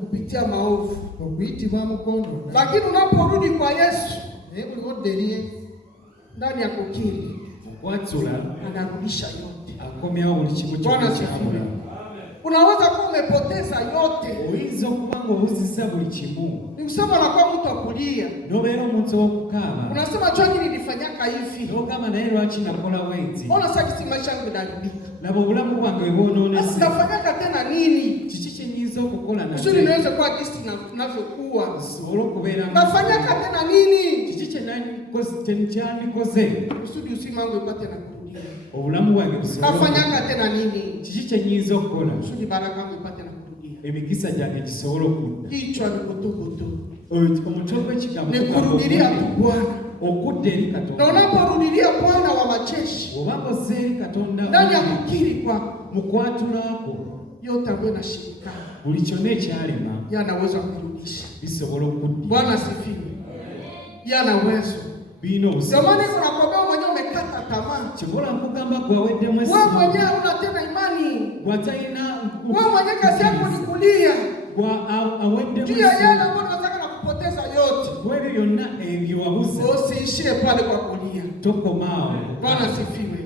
kupitia maovu, lakini unaporudi kwa Yesu ndani ya kukiri anarudisha yote. Bwana asifiwe. Unaweza kuwa umepoteza yote. Ni kusema na kwa mtu akulia. Unasema choni nilifanyaka hivi. Mbona sasa kisi maisha yangu yanaharibika? Nafanyaka tena nini? Usuri niweze kwa kisi ninavyokuwa. Nafanyaka tena nini? Usudi usima wangu ipate na kurudia. Nafanyaka tena nini? Usudi baraka wangu ipate na kurudia. Kichwa ni kutubu tu. Ni kurudilia tu Bwana. Na unaporudilia Bwana wa majeshi ndani ya kukiri kwako, yote ambayo inashirikana yanaweza kurudisha. Bwana asifiwe. Yana uwezo. Ndio maana unakwambia mwenyewe umekata tamaa. Wewe mwenyewe una tena imani. Wewe mwenyewe kazi yako ni kulia. Juu ya yale ambayo unataka na kupoteza yote. Usiishie pale kwa kulia. Bwana asifiwe.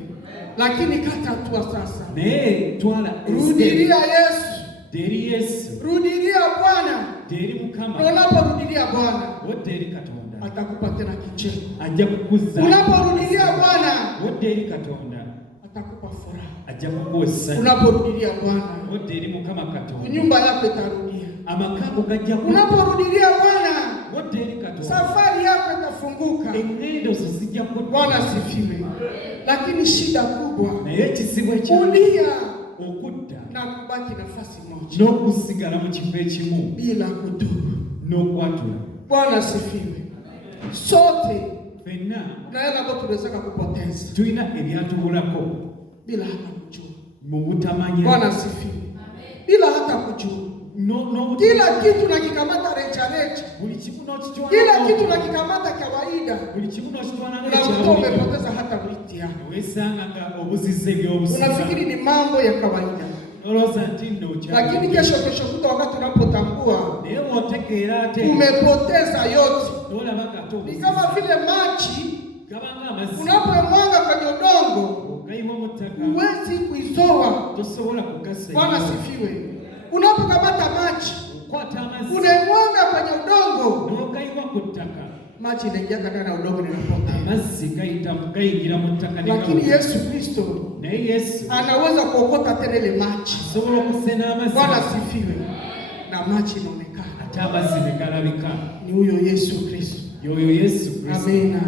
Lakini kata hatua sasa. Rudilia Yesu. Rudilia Bwana. Unaporudilia Bwana atakupa tena kicheko. Unaporudilia Bwana atakupa furaha. Unaporudilia Bwana nyumba yako itarudia. Unaporudilia Bwana safari yako itafunguka. Bwana asifiwe. Lakini shida kubwa kulia na kubaki nafasi moja bila kutubu. Bwana asifiwe. Sote na yale ambayo tunaweza kupoteza bila hata kujua. Bwana asifiwe. Bila hata kujua. Kila kitu nakikamata recha. Kila kitu nakikamata kawaida. Na umepoteza hata mwiti yako. Unafikiri ni mambo ya kawaida. Lakini kesho kuta wakati unapotambua umepoteza yote. Ni kama vile maji unapomwaga kwenye udongo huwezi kuizoa. Bwana asifiwe. Unapokamata maji unaimwaga kwenye udongo, maji inaingia ndani ya udongo linapotea. Lakini Yesu Kristo anaweza kuokota tena ile maji. Bwana asifiwe. Na maji inaonekana. Ni huyo Yesu Kristo. Amina.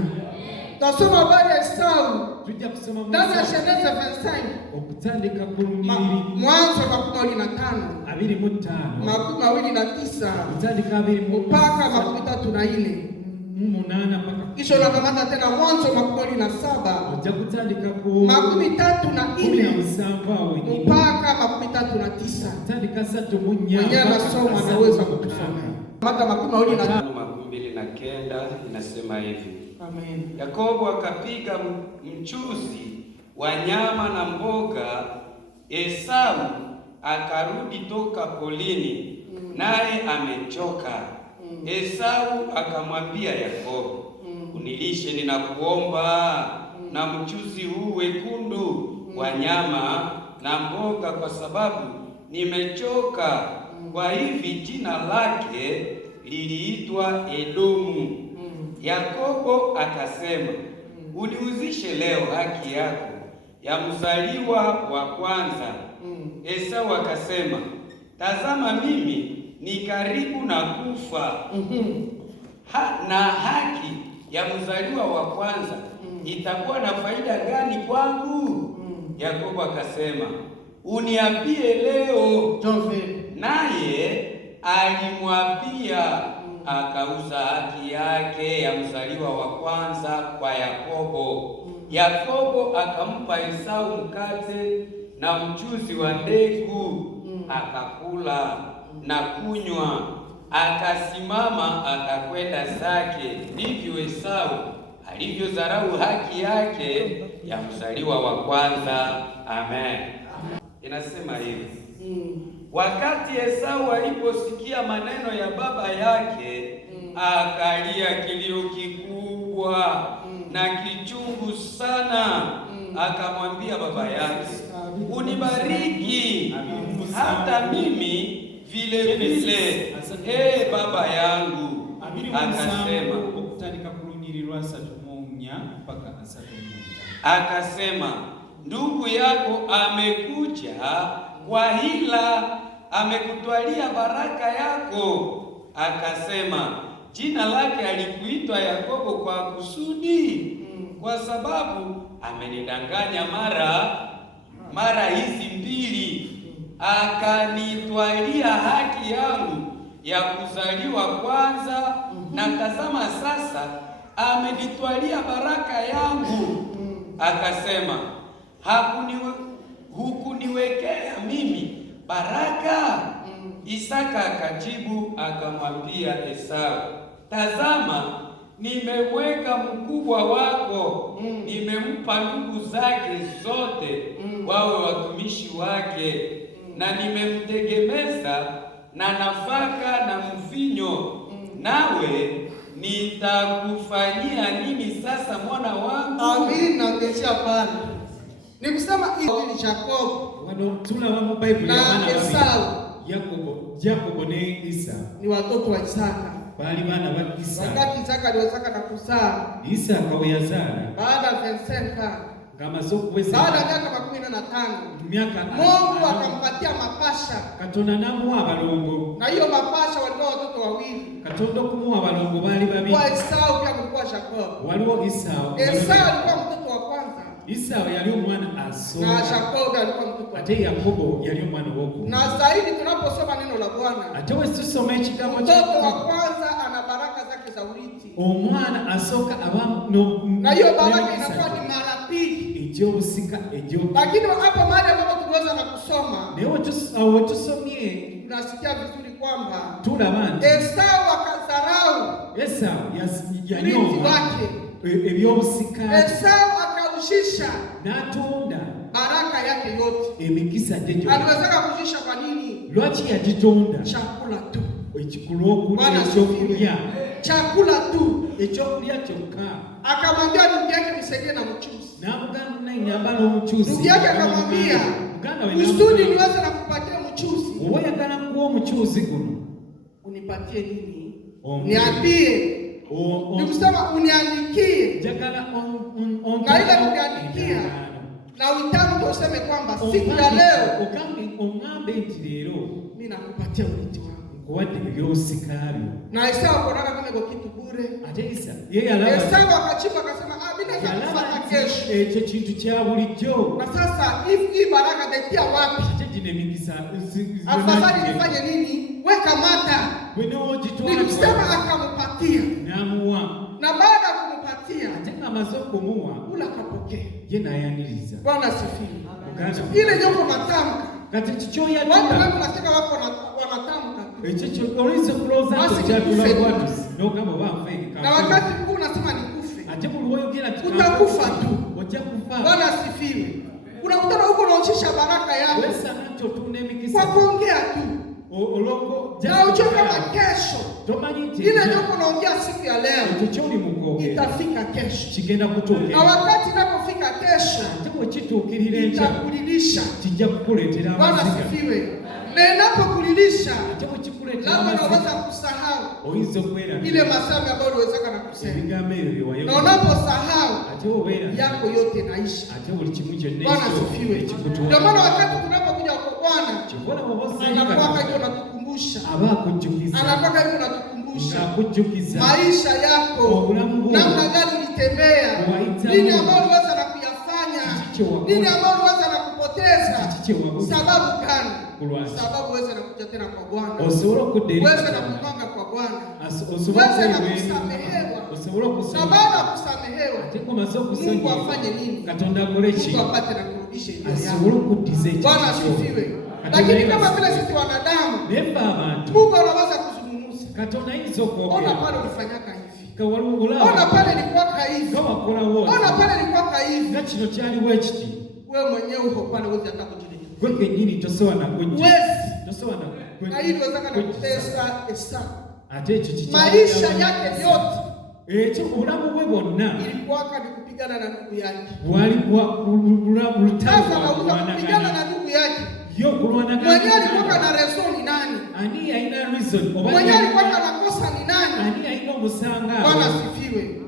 Tasoma habari ya Esau. Ndani ya Genesis 25. Mwanzo 25. 29. Mpaka 34. Kisha unakamata tena Mwanzo 27. 34 mpaka 39. Mwenye anasoma anaweza kutusoma. Mata 29 inasema hivi. Amen. Yakobo akapiga mchuzi wa nyama na mboga. Esau akarudi toka polini, naye amechoka. Esau akamwambia Yakobo, unilishe ninakuomba na mchuzi huu wekundu wa nyama na mboga, kwa sababu nimechoka. Kwa hivi jina lake liliitwa Edomu. Yakobo akasema, uniuzishe leo haki yako ya mzaliwa wa kwanza. Esau akasema, tazama mimi ni karibu na kufa. Na haki ya mzaliwa wa kwanza itakuwa na faida gani kwangu? Yakobo akasema, uniapie leo. Naye alimwapia, akauza haki yake ya mzaliwa wa kwanza kwa Yakobo. Yakobo akampa Esau mkate na mchuzi wa ndegu, akakula na kunywa, akasimama akakwenda zake. Ndivyo Esau alivyodharau haki yake ya mzaliwa wa kwanza. Amen. Inasema hivi, Wakati Esau aliposikia maneno ya baba yake, akalia kilio kikubwa na kichungu sana. Akamwambia baba yake, unibariki hata mimi vile vile, baba yangu. Akasema, ndugu yako amekuja kwa hila, amekutwalia baraka yako. Akasema, jina lake alikuitwa Yakobo kwa kusudi, kwa sababu amenidanganya mara hizi mbili, akanitwalia haki yangu ya kuzaliwa kwanza, na tazama sasa amenitwalia baraka yangu. Akasema, hukuniwekea mimi baraka? Isaka akajibu akamwambia Esau, tazama, nimemweka mkubwa wako, nimempa ndugu zake zote wawe watumishi wake, na nimemtegemeza na nafaka na mvinyo. Nawe nitakufanyia nini sasa, mwana wangu? Amina. Ngecha pale nikusema hii Jacob na Esau. Yakobo ne Isa ni watoto wa Isaka, bali bana wa Isa. Wakati Isaka aliozaka na kuzaa, Isa akawazala baada ya 25 kama sokuweza, baada ya miaka 15 Mungu akampatia mapasha katona namu abalongo, na hiyo mapasha walikuwa watoto wawili. katondo kumu abalongo bali babiri. Kwa Esau pia kulikuwa Jacob. Waliwo Esau alikuwa mtoto wa kwanza, Esau yali omwana asoka, na Jacob alikuwa mtoto wa ate Yakobo yali omwana w'okubiri. Na zaidi tunaposoma neno la Bwana, ate we tusoma ekigambo mtoto wa kwanza ana baraka zake za urithi. Omwana asoka abamu na hiyo baraka inakuwa ni mara pili ekyobusika egyo. Lakini hapo mahali ambapo tuliweza na kusoma, newe tusomye, tunasikia vizuri kwamba tulaba nti Esau akadharau yanyooma ebyobusika, Esau akaushisha n'atonda baraka yake yote, emikisa gye. aliweza kuushisha kwa nini? Lwaki yagitonda? Chakula tu, ekyokulya, chakula tu, ekyokulya kyokka. Akamwambia ndugu yake nisaidie na mchuzi, n'amugamba nanyambala omuchuzi. Ndugu yake akamwambia kusudi niweze na kupatia mchuzi, oba oyagala kuwa omuchuzi guno unipatie nini? Niambie. Nikusema uniandikie, na ile uniandikia na uitamke useme kwamba siku ya leo omwambe nti leero mimi nakupatia urithi wangu, nkuwadde ebyobusikaabyo. Na Esau akonaka kama iko kitu bure. Ate yeye alaba, Esau akachipa akasema mimi nataka kesho ekyo kintu kya bulijjo. Na sasa hii baraka ndetia wapi? Ate jine mikisa afadhali nifanye nini? Weka mata. Nikusema akampatia namuwa, na baada ya kumpatia ate amaze okumuwa ula kapokea, ye nayaniriza. Bwana asifiwe. Ile nyoko matamka kati kichoya watu wangu nasema wako wanatamka ekyo olize kuloza kyatula watu nogamba bafeke. Na wakati mkuu unasema nikufe, ate bulwoyogera utakufa tu, ojja kufa. Bwana asifiwe. Unakutana huko unaochisha baraka yako wesa nacho tune mikisa kwa kuongea tu olongo na uchoka na kesho. Ile ndio unaongea siku ya leo itafika kesho, kigenda kutuka. Na wakati inapofika kesho ndipo kitukirire itakulilisha, kijja kukuletera Bwana asifiwe. Na inapokulilisha ndipo kikuletera, labda unaweza kusahau oizo kwera ile masami ambayo uliweza na kusema, na unaposahau yako yote naisha. Bwana asifiwe. Ndio maana wakati tunapokuja kwa Bwana anakuwa hivyo natukumbusha, anakuwa hivyo natukumbusha maisha yako, namna gani ulitembea, nini ambayo uliweza na kuyafanya, nini ambayo uliweza na kupoteza. Sababu gani? Sababu uweze na kuja tena kwa Bwana, uweze na kumanga kwa Bwana, uweze na kusamehewa. Na baada ya kusamehewa Mungu afanye nini? Mungu apate na kurudisha ile yako. Bwana asifiwe. Lakini kama vile sisi wanadamu, Mungu anaweza kuzungumza. Ona pale ulifanyaka hivi, ona pale ilikuwa hivi, ona pale ilikuwa hivi. Wewe mwenyewe uko pale uweze hata kujiridhisha. Kweke nyini tosewa na kuji. Wezi na hii ndio zaka na kutesa Esau. Maisha yake yote obulamu bwe bwonna ilikuwa ni kupigana na ndugu yake. Kupigana na ndugu yake. Mwenye alikuwa na reason ni nani? Ani haina reason. Mwenye alikuwa na kosa ni nani? Ani haina musanga. Bwana sifiwe.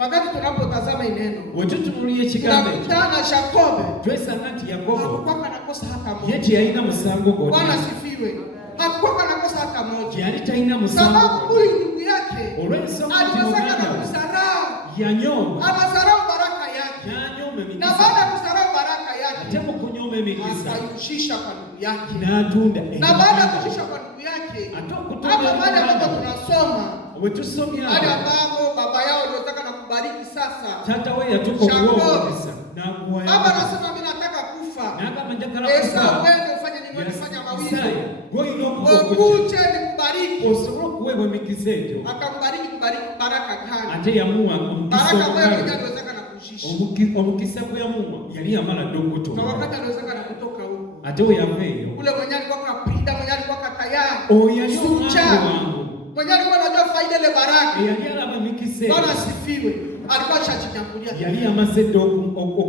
Wakati tunapotazama ineno, wetutunulie kigambo. Tunakutana Jacob. Twesa ngati Yakobo. Hakuwa na kosa hata moja. Yeti haina musango gonna. Bwana sifiwe. Hakuwa na kosa hata moja. Yali taina musango. Sababu huyu ndugu yake alisaka na kusarau. Yanyoma. Anasarau baraka yake. Yanyome mikisa. Na baada ya kusarau baraka yake, atemo kunyome mikisa. Akayushisha kwa ndugu yake. Na tunda. Na baada ya kushusha kwa ndugu yake, hapo baada ya tunasoma. Wetusomya. Hadi ambapo baba yao aliotaka na kubariki sasa. Tata wewe atuko kuoa kabisa. Na kuoa. Baba anasema mimi nataka kufa. Na kama njakala kufa. Esau wewe ufanye nini? Wewe fanya mawili. Kuche ni kubariki. Osoro kuwewe mikisejo. Akambariki baraka gani? Ate yamua omukiso. Baraka wewe mwenyewe unaweza na kushisha. Omukisa kwa yamua yali amala dogoto. Na wakati anaweza na kutoka huko. Ate wewe yaveyo. Ule mwenyewe alikuwa kapinda, mwenyewe alikuwa katayari. Yali wangu. Mwenyewe alikuwa anajua faida ile baraka. Yali alaba mikisejo. Bwana sifiwe. Alikuwa shajinyakulia. Yali amasedo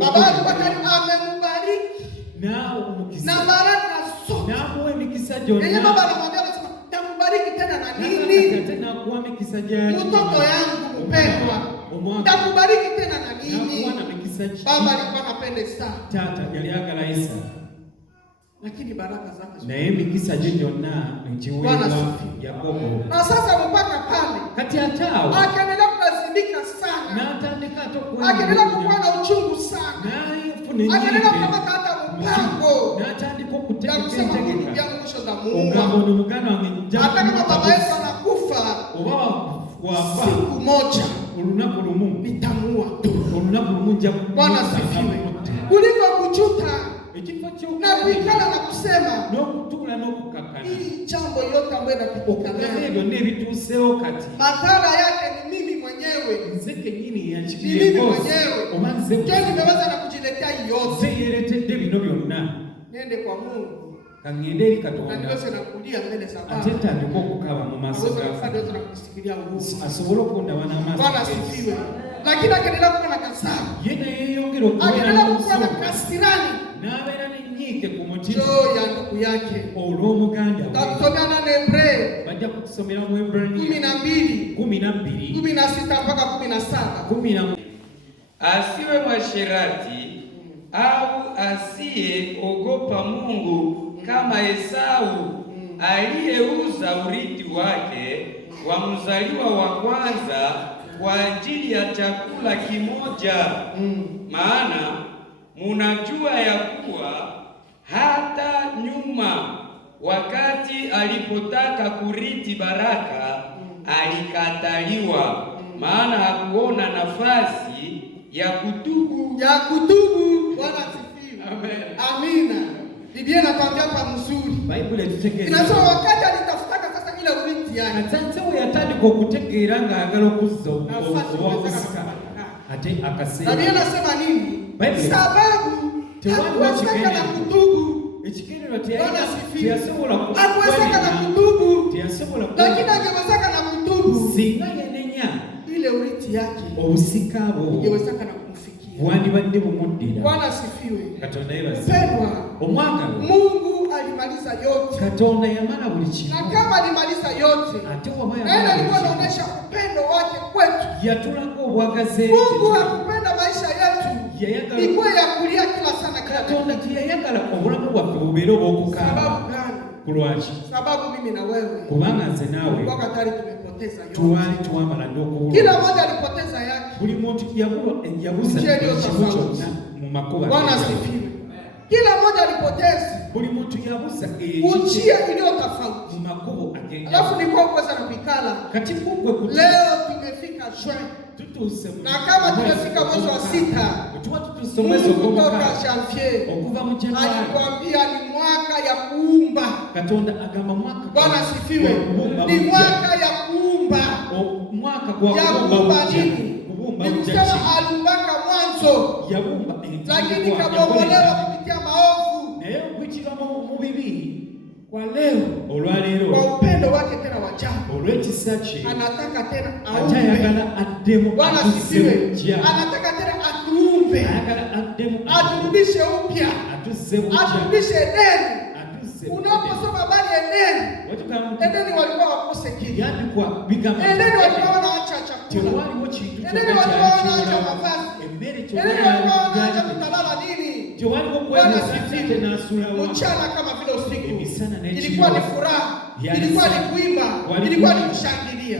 baba alikuwa amembariki. Na omukisa. Na baraka zote. Na muwe mikisa jona. Yeye baba anamwambia anasema, "Takubariki tena na nini? Tena kuwa mikisa jana. Mtoto yangu mpendwa. Takubariki tena na nini?" Na kuwa na mikisa jana. Baba alikuwa anapenda sana. Tata yali agala Isa. Lakini baraka zake na yeye mikisa jona njiwe wa Yakobo. Na sasa mpaka pale kati atao akaendelea kulazimika sana. Na atandika to kwa. Akaendelea kuwa na uchungu sana. Na yifune. Akaendelea kupata hata mpango. Na atandika kutegeka. Mwisho za Mungu. Ugamo mugano amejja. Hata kama baba yetu anakufa, wa siku moja ulunaku lumu nitamua tu. Ulunaku lumu nja. Bwana sifiwe. Kuliko kujuta na kuikala na kusema no kutula no kukakana. Hii jambo yote ambayo inapita leo ndio bituseo kati. Madhara yake ni mimi mwenyewe. Nzeke nini ya chiki mimi mwenyewe. Omanze ndio nimeweza na kujiletea yote. Zeyeretedde bino byonna. Nende kwa Mungu. Kangederi Katonda. Niweze na kulia mbele za Baba. Ateta ndiko kukaba mu maso ga. Aweze na kusikilia Mungu. Asobolo kunda wana maso. Bwana sifiwe. Lakini akaendelea kuwa na kasara. Yeye yongero kuwa na kasirani. Na abera ninyike ku mutima. Jo ya ndugu yake. Olw'omuganda. Takusomea na Hebreo. Bajja kukusomera mu Hebrania. 12. 16 mpaka 17. Asiwe mwasherati au asiyeogopa Mungu kama Esau aliyeuza urithi wake wa mzaliwa wa kwanza kwa ajili ya chakula kimoja. Maana munajua ya kuwa hata nyuma wakati alipotaka kurithi baraka alikataliwa, maana hakuona nafasi ya kutubu. Bwana asifiwe. Amen. Amina. Biblia inatuambia hapa mzuri. Bible tutegeeza. Inasema wakati alitafutaka sasa ile urithi yake. Atanze yatandika kutegeera nga agala okuzza obusika. Ate akasema. Biblia inasema nini? Sababu hakuwezeka na kutubu. Ekigendo tiyasobola na kutubu. Lakini angewezeka na kutubu. Singa yenenya ile urithi yake. Obusika bwo. Ingewezeka na kumfikia. Wandibadde bumuddira. Bwana asifiwe. Katonda yebaze. Pendwa. Omwagalo. Mungu alimaliza yote. Katonda yamala buli kintu. Na kama alimaliza yote. Ate wabaya. Naye alikuwa anaonyesha upendo wake kwetu. Yatulako obwagaze. Mungu hakupenda maisha yetu. Ikuwe ya kulia kila sana kila. Katonda tiyayagala obulamu bwaffe bubeere obw'okukaaba. Sababu gani? Kulwaki? Sababu mimi na wewe. Kubanga nze naawe. Kwa katari tumepoteza yote. Tuwali tuwamala ndokubulwa. Kila mmoja alipoteza yake. Buli muntu yabuza ekimu kyonna mu makuba. Bwana asifiwe. Kila mmoja alipoteza. Buli muntu yabuza njia iliyo tofauti mu makubo agenda. Alafu ni kwa kuweza kupikala. Kati kugwe kuti. Leo tumefika Juin. Tutuse. Na kama tumefika mwezi wa 6. Tuwa tutuse mwezi wa janvier. Okuva mu Januari. Alikwambia ni mwaka ya kuumba. Katonda agamba mwaka. Bwana asifiwe. Ni mwaka ya kuumba. Mwaka kwa kuumba nini? Ni kusema aliumbaka mwanzo. Yabumba. Lakini kabomolewa kupitia maovu. Naye kuichika mu bibi. Kwa leo, olwaleero, kwa upendo wake tena wa ajabu, olw'ekisa kye, anataka tena ayagala addemu, Bwana asifiwe. Anataka tena atuumbe, ayagala addemu, aturudishe upya, aturudishe Edeni. Unaposoma habari ya Edeni, Edeni walikuwa wakose kitu. Edeni walikuwa wanaacha chakula. Edeni walikuwa wanaacha mavazi. Edeni walikuwa wanaacha kutalala nini? Bwana asifiwe. Mchana kama vile usiku. Ilikuwa ni furaha, ilikuwa ni kuimba, ilikuwa ni kushangilia.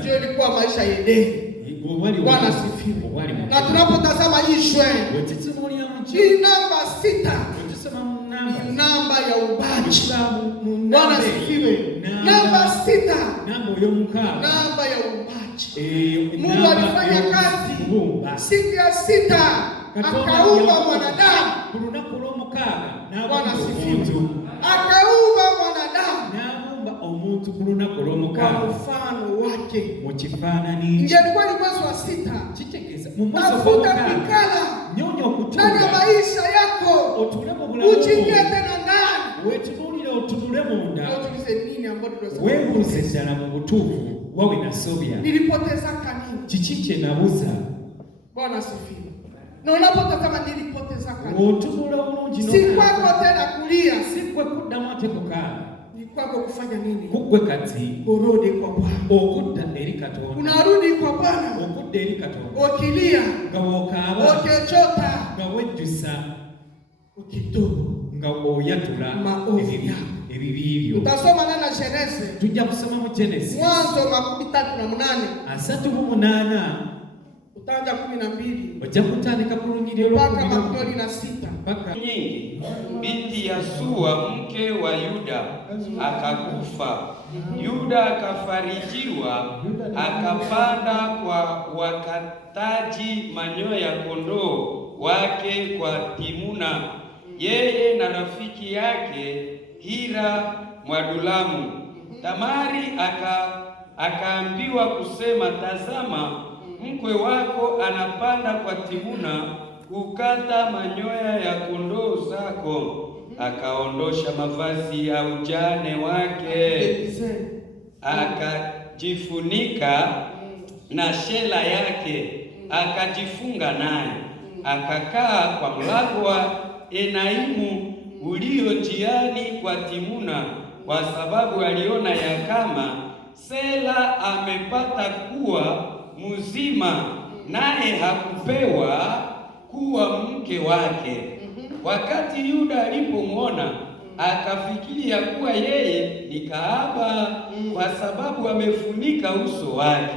Ndio ilikuwa maisha ya Edeni. Bwana asifiwe. Na tunapotazama hii shwe, hii namba 6 ni namba ya uumbaji. Bwana asifiwe. Namba 6, namba ya uumbaji. Mungu alifanya kazi siku ya 6, akaumba mwanadamu. Bwana asifiwe. Akaumba mwanadamu kwa mfano wake. Ingelikuwa ni mwezi wa 6, tafuta pikala ndani ya maisha yako, uchingie tena ndani, weebuuze ddala mu butuufu wawe nasobya nilipoteza kanini, kiki kye nabuza. Bwana asifiwe. Na unapotazama nilipoteza kanini, otunula bulungi, si kwako tena kulia, si kwe kuddamu ate kukaaba, ni kwako kufanya nini? Kugwe kati urudi kwa Bwana, okudda eri Katonda. Unarudi kwa Bwana, okudda eri Katonda, okilia, nga wookaaba, okechota, nga wejjusa, okitubu, nga oyatula ebibi byo. Tutasoma na Genese, tujja kusoma mu Genesi Mwanzo 38 38 utaanza 12 ojja kutandika ku lunyiriro mpaka 26. Nyingi binti ya Sua mke wa Yuda akakufa. Yuda akafarijiwa, akapanda kwa wakataji manyoya ya kondoo wake kwa Timuna, yeye na rafiki yake Hira Mwadulamu. Tamari akaambiwa kusema, tazama, mkwe wako anapanda kwa Timuna kukata manyoya ya kondoo zako. Akaondosha mavazi ya ujane wake, akajifunika na shela yake, akajifunga naye, akakaa kwa mlango wa Enaimu ulio njiani kwa Timuna, kwa sababu aliona ya kama Sela amepata kuwa mzima, naye hakupewa kuwa mke wake. Wakati Yuda alipomwona, akafikiria kuwa yeye ni kahaba, kwa sababu amefunika uso wake.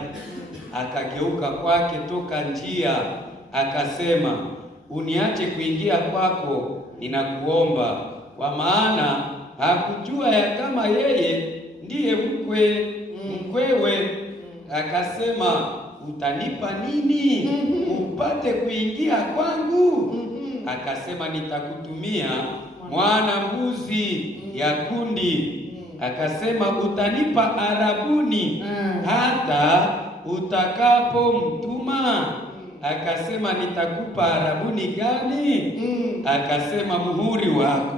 Akageuka kwake toka njia, akasema, uniache kuingia kwako, ninakuomba. Kwa maana hakujua ya kama yeye ndiye mkwewe. Akasema, utanipa nini upate kuingia kwangu? Akasema, nitakutumia mwana mbuzi ya kundi. Akasema, utanipa arabuni hata utakapomtuma. Akasema, nitakupa arabuni gani? Akasema, muhuri wako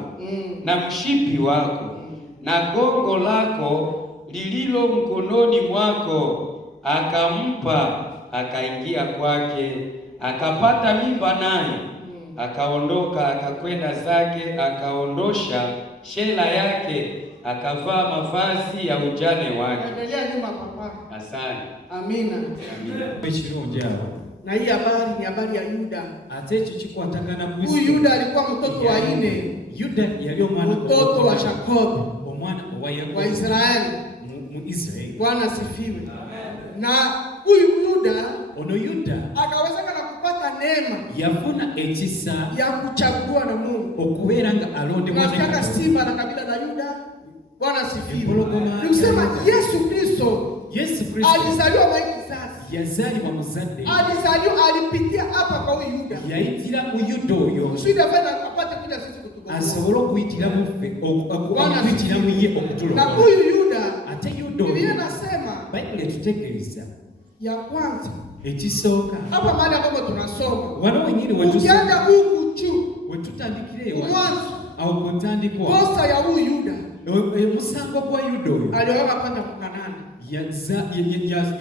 na mshipi wako na gongo lako lililo mkononi mwako. Akampa, akaingia kwake, akapata mimba, naye akaondoka, akakwenda zake, akaondosha shela yake, akavaa mavazi ya ujane wake. Endelea nyuma papa. Asante. Amina. Amina. Na hii habari ni habari ya Yuda. Ate ekyo kikwatagana ku Yuda. Huyu Yuda alikuwa mtoto wa nne. Yuda yali omwana mtoto wa Yakobo, omwana wa Yakobo, wa Israeli, mu Israeli. Bwana asifiwe. Na huyu Yuda, ono Yuda akawezekana kupata neema, yafuna ekisa ya kuchaguliwa na Mungu, okubeera nga alonde mwana wa simba na kabila la Yuda. Bwana asifiwe. Nikusema Yesu Kristo alizaliwa kwa kizazi, yazaliwa muzadde, alipitia hapa kwa huyu Yuda, yayitira ku Yuda oyo sio afanya apate kuja sisi kutuba, asobola okuyitira mu ffe, okuyitira mu ye okutulokola. Na huyu Yuda, ate Yuda Biblia inasema, Biblia tutegeeza ya kwanza ekisooka hapa mahali ambapo tunasoma wano wenyini ukianza huku juu wetutandikire mwanzo au kutandikwa kosa ya huyu Yuda musango kwa Yuda oyo aliwaka kwenda kukanana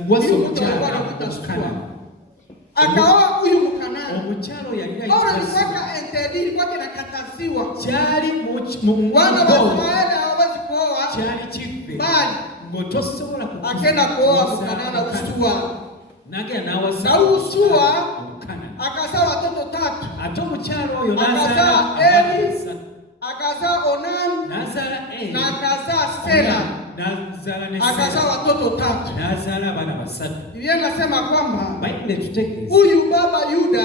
waso mukana akaoa huyu Mkanani. Omukyalo yali alitaka entedili kwake nakataziwa. Kyali wana wa Israeli hawawezi kuoa. Kyali chife. Bali ngotosobola akenda kuoa Mkanana Usua. Nage anawasa. Na Usua akazaa watoto 3. Ate omukyalo oyo akazaa Eri, akazaa Onan, nazala Eri, na akazaa Sela. Akazaa watoto 3. Nazala bana basatu. Biblia inasema kwamba Bible tutekeza huyu baba Yuda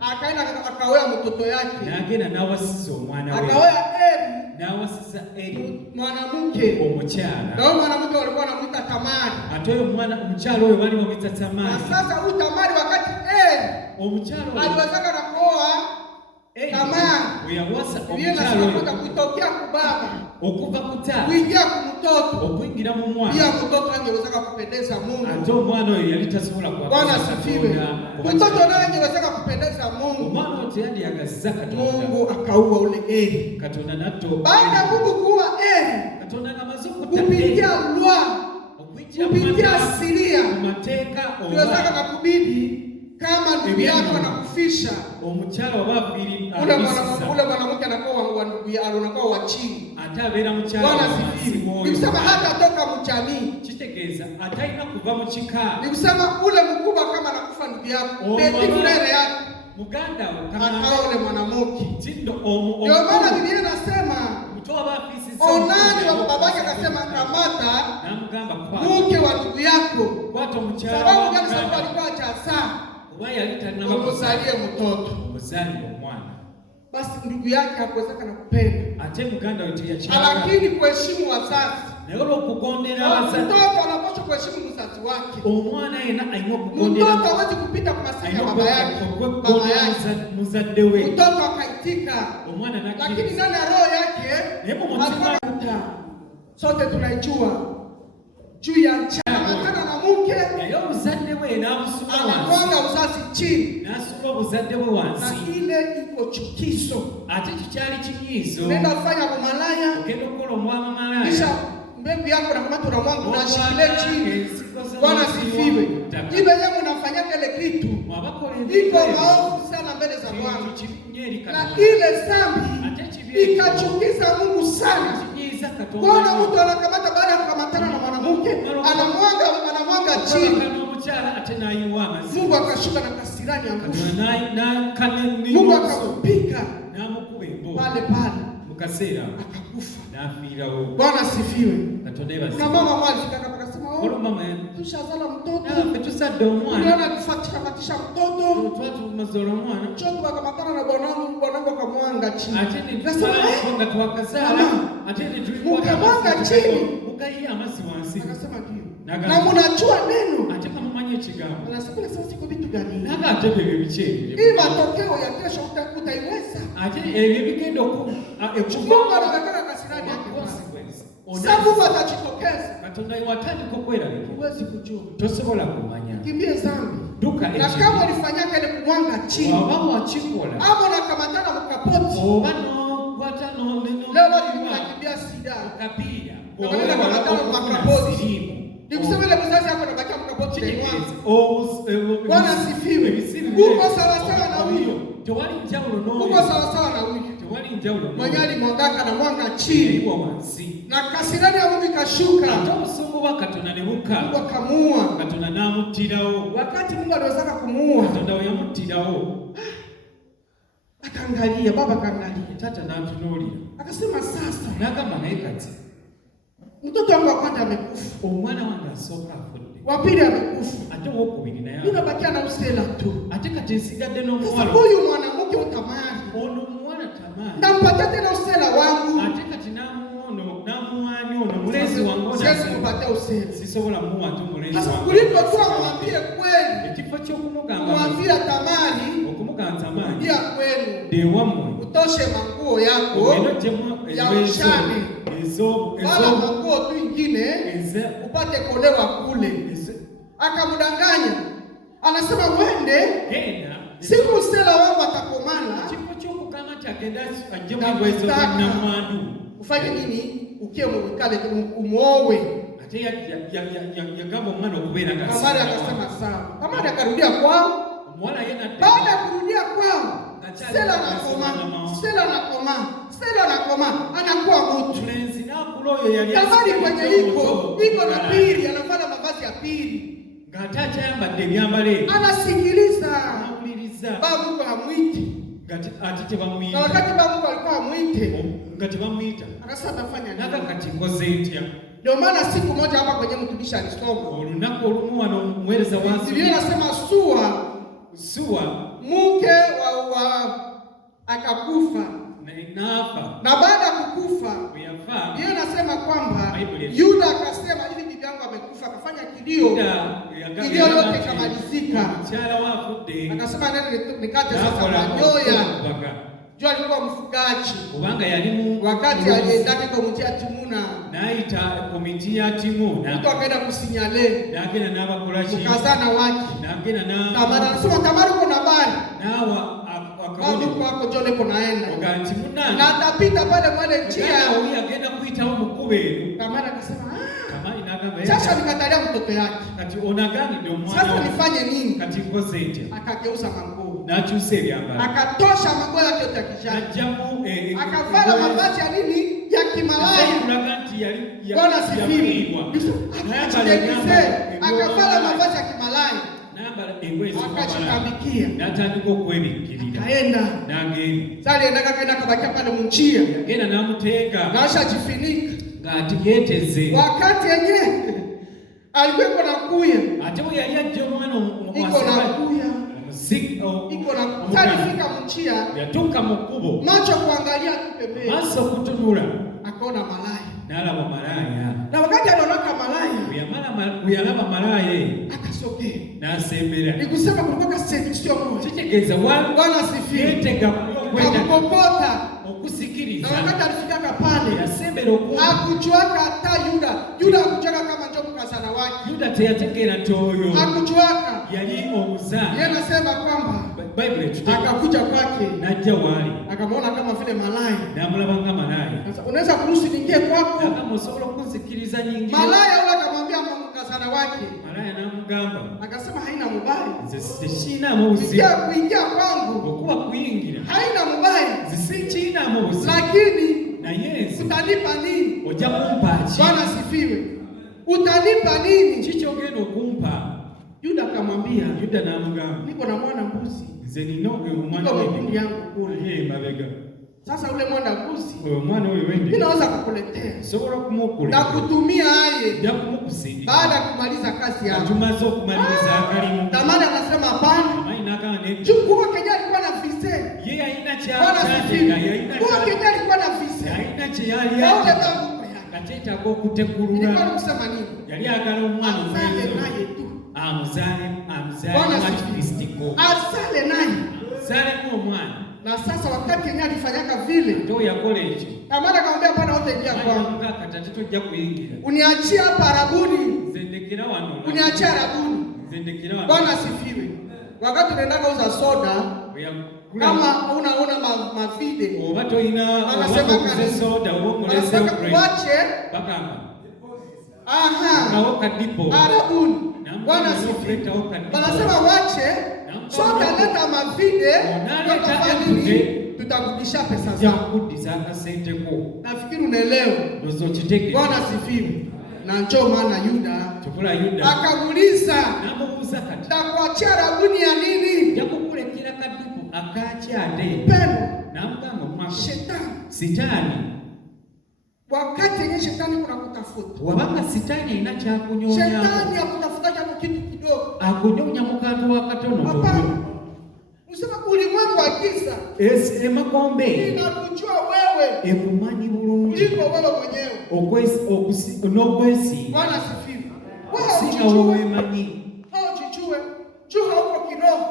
akaenda akaoa mtoto yake. Nagenda nawasiza omwana we. Akaoa Eri. Nawasiza Eri mwanamke. Omukyala. Na mwanamke walikuwa wanamuita Tamari. Atoyo mwana omukyalo oyo bali bamuita Tamari. Na sasa huyu Tamari wakati Eri omukyalo aliwezaka na kuoa Tamari. Uyawasa omukyalo kwenda kutokea kubaba. Okuva kutata. Kuingia kumtoto. Okuingira mu mwana. Pia mtoto angewezaka kupendeza Mungu. Ato mwana oyo yali tasobola kwa. Bwana asifiwe. Mtoto naye angewezaka kupendeza Mungu. Mwana oyo yandi agaza Katonda. Mungu akaua ule Eri. Katonda natto. Baada ya Mungu kuua Eri, Katonda ngamaze kupitia lwa, kupitia Siria, mateka ongezaka na kubidi kama ndugu yako anakufisha omukyala wababiri ule mwanamke anakuwa wa ndugu yako, anakuwa wa chini. Atabera mukyala. Bwana asifiwe. Nikusema hata toka mjamii. Kitegeeza ataina kuva mu kika. Nikusema ule mkubwa kama anakufa ndugu yako, beti fulere yako muganda kama akaone mwanamke. Tindo ndio maana Biblia inasema mtoa bafisi Onani wa babake akasema kamata namgamba kwa mke wa ndugu yako. Kwato mkyala. Sababu gani? Sababu alikuwa jaza. Waya alitanama kuzalia mtoto. Mzali wa mwana. Basi ndugu yake hakuwezeka na kupenda. Ate muganda wetu ya changa. Lakini kuheshimu wazazi. Na yolo kugondera wazazi. Mtoto anapaswa kuheshimu mzazi wake. Omwana yena aino kugondera. Mtoto hawezi kupita kwa masikio ya baba yake. Baba yake muzadde we. Mtoto akaitika. Omwana na lakini ndani ya roho yake alikuwa sote tunaijua juu ya mchana na mke. Yayo muzadde we na musuma anakwanga uzazi chini. Nasuma muzadde we wansi. Na ile iko chukizo. Ate kikyali kinyizo. Nenda fanya umalaya. Ukenda kukola omwana malaya. Kisha mbegu yako na kamata na mwangu na shikilie chini. Bwana sifiwe. Ibe yeye unafanya kile kitu. Iko maovu sana mbele za Bwana. Na ile dhambi ikachukiza Mungu sana. Bwana mtu anakamata baada ya kukamatana na mwanamke, anamwanga chini. Mungu akashuka na kasirani ya Mungu. Mungu akampika pale mukasera akakufa. Bwana sifiwe. Na mama mwalifika akasema, "Oh, mama tushazala mtoto. Tusadde omwana. Unaona kufatisha mtoto. Choto wakamatana na bwanangu akamwanga chini." Nasema, "Nga twakazala, ate tulikuwa mwanga chini." Ukaiya amasi wansi. Akasema ndio. Na mnajua neno. Ate kama manye ekigambo. Anasema sasa siko vitu gani? Naga ate bebe bicheni. Hii matokeo ya kesho utaiweza. Ate ebigendo ku Mungu anataka kasirani yake. Sababu atajitokeza. Katonda iwatandika okwerabika. Huwezi kujua. Tosobola kumanya. Kimbie dhambi. Duka na kama ulifanyaka ile kumwanga chini. Waba wachikola. Hapo nakamatana mkapoti. Oba no watano neno. Leo watu wanakimbia sida. Kapia. Wanaenda kamatana mkapoti. Nikusema ile mzazi hapo anabakia mkapoti tena. Bwana sifiwe. Uko sawa sawa na huyo. Tewali njaulo no. Uko sawa sawa na huyo. Tewali njaulo no. Manyali mwangaka na mwanga chini. Na kasirani ya Mungu ikashuka. Atomusungu wa Katonda ne buka. Mungu akamuua. Katonda namutirawo. Wakati Mungu aliwezaka kumuua. Katonda yamutirawo. Akaangalia, baba akaangalia. Tata natunuulira. Akasema sasa. Nagamba naye kati. Mtoto wangu wa kwanza amekufa. Omwana wange asooka afudde. Wa pili amekufa. Ate wokubiri naye. Ninabakia na Usela tu. Ate kati nsigadde n'omuwala. Sasa huyu mwanamke utamani. Ono muwala tamani. Ndampatia tena Usela wangu. Ate kati namuwani ono mulezi wangu. Siwezi kumpatia Usela. Sisobola muwa tu mulezi wangu. Sasa kuliko tu amwambie kweli. Ekifo ky'okumugamba. Mwambie tamani. Okumugamba tamani. Ndia kwenu. Dewammwe. Utoshe manguo yako. Ya ushani. Wala manguo tu ingine. Upate kuolewa kule. Akamdanganya. Anasema wende. Siku Usela wangu atakomana. mukama tagenda ajje mwezi na mwandu ufanye nini ukie mwikale umuowe ate yagamba omwana okubeera nga Tamari akasema sawa. Tamari akarudia kwao. Omwana yena baada ya kurudia kwao Stella na koma anakuwa mtu. Tamari kwenye iko na pili, anafanya mavazi ya pili. Ngatacha yambadde ebyambale. Anasikiliza. Anawuliriza. Babu hamwiti. Ati bamuita. Na wakati babu alikuwa hamwite. Ngati bamuita. Akasema atafanya nini? Naka kati ngoze ntya. Ndio maana siku moja hapa kwenye mtumishi alisoma. Olunaku olumu wano mweleza wansi. Biblia inasema Sua mke wa akakufa na baada ya kukufa yeye anasema kwamba Yuda akasema hivi bibi yangu amekufa, akafanya kilio yote kamalizika, akasema nani nikate sasa manyoya. Jua alikuwa mfugaji kubanga yali wakati aliendaki kumtia Timuna naita komitia Timuna mtu akaenda kusinyale lakini n'abakolachi mkazana wake lakini na Tamari anasema Tamari uko na habari nawa akaona kwako Jole kunaenda uganti munana na atapita pale mwele njia huyu agenda kuita au mkube. Tamari akasema Tamari nakamba sasa nikatalia mtoto yake kati onagani ndio mwana sasa nifanye nini kati kozete akageuza manguo na chuseli amba akatosha manguo yake yote akijana ajamu akavala mavazi ya nini ya kimalaya Bwana sifiwe akavala mavazi ya kimalaya akachitambikia natandika okwebikirira kaenda nagenda sali endaka kaenda kabakia pale munjia genda namuteeka nasha jifinika ngati yeteze wakati yenye alikuwa na kuya ate bwe yali ajja omwana iko na kuya muziko iko na talifika munjia yatuka mu kkubo macho kuangalia pembeni maso kutunula akaona malaya nalaba malaya na wakati anaonaka malaya uyalaba malaya akasogea nasembera nikusema kulikuwa seduction moja kitegeeza Bwana sifiwe yetega kwenda kupokota okusikiriza na wakati alifika pale yasembera okuwa hakujuaka hata Yuda hakujuaka kama ndio mkazana wake Yuda teyategeera ntoyo hakujuaka yali omuzana yeye anasema kwamba Bible akakuja kwake najja wali akamwona kama vile malaya namulaba nga malaya sasa unaweza kuruhusu niingie kwako kama osobola kunsikiriza nyingi malaya yule akamwambia mkazana wake malaya namugamba akasema haina mubaya zisina muzi kuingia kwangu okuba kuyingira haina mubaya zisichina muzi lakini na Yesu utanipa nini oja kumpa ki Bwana sifiwe utanipa nini chicho gendo kumpa Yuda akamwambia Yuda namugamba niko na mwana mbuzi nze ninoge omwana yangu kule mabega sasa ule mwana mbuzi omwana oyo wende mimi naweza kukuletea sobola kumukuletea na kutumia aye ya kumukusindi baada ya kumaliza kazi yako tumazo kumaliza kalimu Tamari anasema hapana mai nakane chukua Kenya alikuwa na vise yeye haina cha kwa Kenya alikuwa na vise haina cha yali yake kateta kwa kutekulula ilikuwa kusema nini yali agala omwana mwenyewe naye tu amzale Kristiko asale naye sale kwa mwana na sasa wakati Kenya alifanyaka vile ndio yakole hicho Tamari akamwambia hapana wote ingia kwangu katatoto ja kuingira uniachie hapa Arabuni zendekera wano uniachie Arabuni zendekera wano Bwana sifiwe wakati unaenda kuuza soda kama unaona mafide obato ina anasema soda uongoleze kuache bakamba kaoka dipo Arabuni Bwana sifiwe wanasema wache soda leta mafide wakafanya tutarudisha pesa zako kudisaka sente ko nafikiri unaelewa ndozo chiteke Bwana sifiwe na njoo maana Yuda akamuuliza namubuza kati takuachia Arabuni ya nini yakukulekera kadipo akaachade pendo namugamba mwako shetani wakati yenye shetani kuna kutafuta wabanga shetani ina cha kunyonya shetani akutafuta jambo kitu kidogo akunyonya mukatu wakatono hapana usema ulimwengu akiza makombe inakujua wewe ekumanyi bulungi uliko wewe mwenyewe n'okwesi Bwana sifiwe sina wewemanyi jichue jua huko kiroho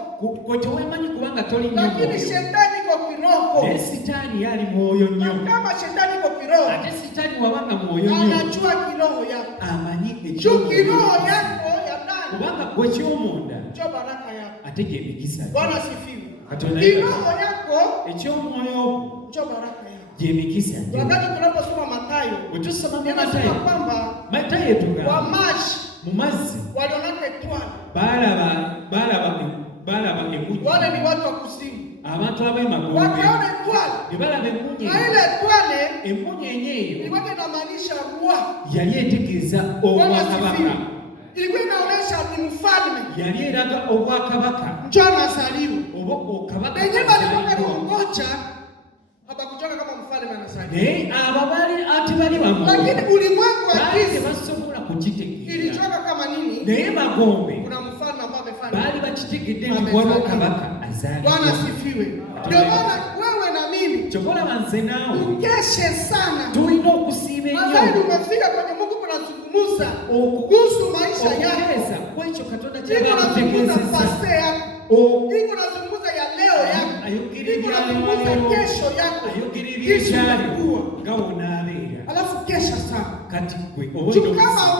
kote wemanyi kubanga toli nnyo lakini shetani iko kiroho shetani yali mwoyo nnyo kama shetani iko kiroho ate shetani wabanga mwoyo nnyo anajua kiroho yako amanyi kiroho yako ya ndani kubanga gwe kyomunda ndio baraka yako ate gye mikisa Bwana sifiwe Kiroho yako eky'omwoyo ndio baraka yako. Gy'emikisa. Wakati tunaposoma Mathayo, Utusoma mu Mathayo kwamba Mathayo tuga wa maji mu mazzi walionaka etwala. Balaba emunyi. Wale ni watu wa kuzimu. Abantu ab'emagombe. Wakaona etwala. Ne balaba emunyi. Na ile etwale emunyi enyeeyo ilikuwa inamaanisha roi. Yali etegeeza obwakabaka. Ilikuwa inaonyesha ni mfalme. Yali eraga obwakabaka. Njo anazaliwa. Obwakabaka. Wenyewe walikuwa kungoja habakuchoka kama mfalme anazaliwa. Ababali ati bali bamu. Lakini ulimwengu wa giza basobola kukitegeera. Ilichoka kama nini? Naye magombe. Kuna mfalme ambaye amefanya. Bali bakitegedde nti waliwo kabaka azaliwa. Bwana asifiwe. Ndio maana wewe na mimi chokola banze nao tukeshe sana. Tulina okusiiba ennyo. Mazali umefika kwenye Mungu kunazungumza kuhusu maisha yako. Kwa hicho Katonda cy'abategereza pase yako. Iko nazungumza ya leo yako. Iko nazungumza kesho yako. Alafu kesha sana. Kati kwe kama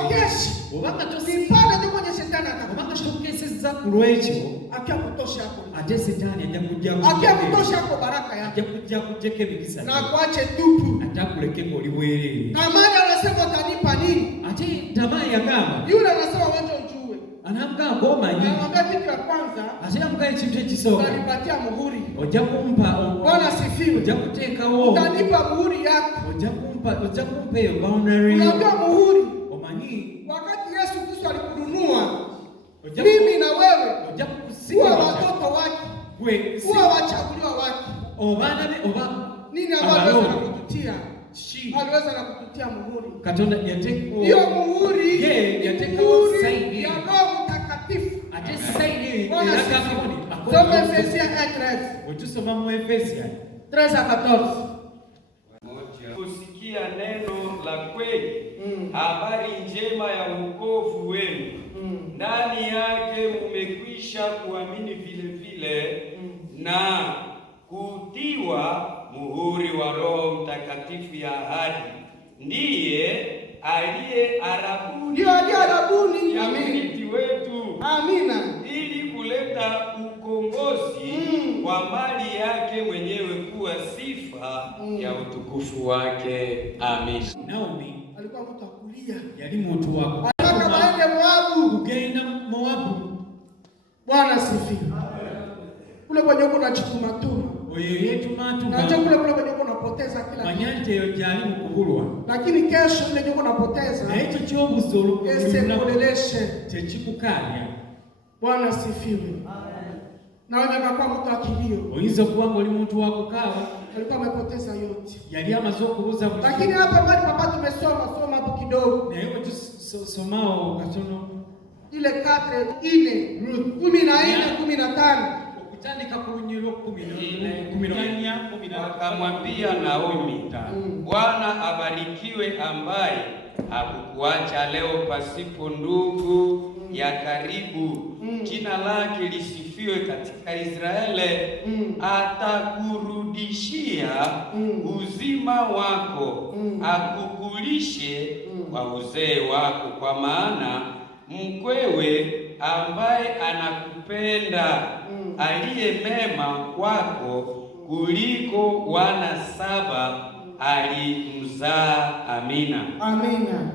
ukeshi obanga tosipana ndio kwenye shetani atakubanga shokeseza kulwekyo akia kutosha hapo. Ate shetani ajja kujja akia kutosha hapo baraka yako. Ajja kujja kujeke ebikisa. Na kuache tupu. Atakuleke oli bwerere. Tamani anasema utanipa nini? Ate tamani yagamba. Yule anasema wewe ujue. Anamga ngoma nyingi. Anamwambia kitu ya kwanza. Asiyamga ekintu ekisoka. Utanipatia muhuri. Ojja kumpa. Bwana sifiwe. Ojja kuteekawo. Utanipa muhuri yako. Ojja kumpa hiyo boundary. Unajua muhuri. Omanyi. Wakati Yesu Kristo alikununua. Mimi na wewe. Ojja kusikia. Kuwa watoto wake. Kuwa wachaguliwa wake. Obana be oba. Nini ambacho anakututia? Aliweza na kututia muhuri. Katonda yateko. Hiyo muhuri. Yateka saini. Ya Roho Mtakatifu. Ate saini. Soma Efesia 4:13. Utusoma mu Efesia 13:14. Kusikia neno la kweli, habari njema ya wokovu wenu. Ndani yake mumekwisha kuamini vile na kutiwa muhuri wa Roho Mtakatifu ya ahadi. Ndiye aliye arabuni ya urithi wetu. Amina. Ili kuleta ukombozi kwa mali yake mwenyewe kuwa sifa ya utukufu wake. Amina. Naomi alikuwa mtu akulia. Yali mtu wako. Alitaka baende Moabu. Ugenda Moabu. Bwana sifiwe. Kule kwenye uko na chitumatuma. Oyo yetu matu. Na nje kule kwenye uko unapoteza kila kitu. Manyanje yo jali mukubulwa. Lakini kesho ile uko unapoteza. Na hicho kyobuzolo esekoleleshe tekikukanya. Bwana sifiwe. Na wewe kama mtu akilio. Oyinza kuba ngoli muntu wakukawa. Alikuwa amepoteza yote. Yali amazo kubuza. Lakini hapa bali papa tumesoma hapo kidogo. Na hiyo tusomao katono. Ile 4:4 14 15 ukitandika kurunyiro 10 akamwambia Naomi, Bwana abarikiwe ambaye hakukuacha leo pasipo ndugu ya karibu. Jina lake lisifiwe katika Israeli. Atakurudishia uzima wako, akukulishe kwa uzee wako, kwa maana mkwewe ambaye anakupenda aliye mema kwako kuliko wana 7 alimzaa. Amina. Amina.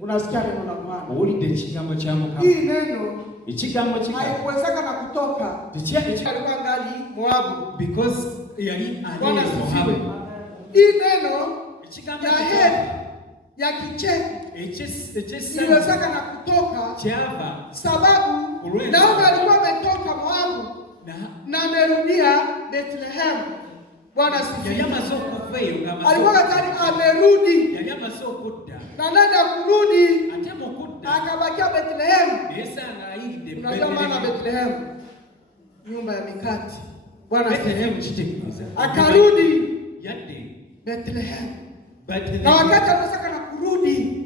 Unasikia neno la Bwana? Ulide kigambo cha Mukama. Hii neno ikigambo kika haikuwezekana kutoka. Alikuwa ngali Moabu because yali Bwana sifiwe. Hii neno ikigambo ya kicheko iliwezekana kutoka chava sababu Naomi alikuwa ametoka Moabu na amerudia Bethlehem. Bwana sifiwe. Alikuwa tayari amerudi. Na nenda kurudi akabakia Bethlehem. Unajua maana Bethlehem? Nyumba ya mikate. Bwana sifiwe. Akarudi Bethlehem. Na wakati anataka na kurudi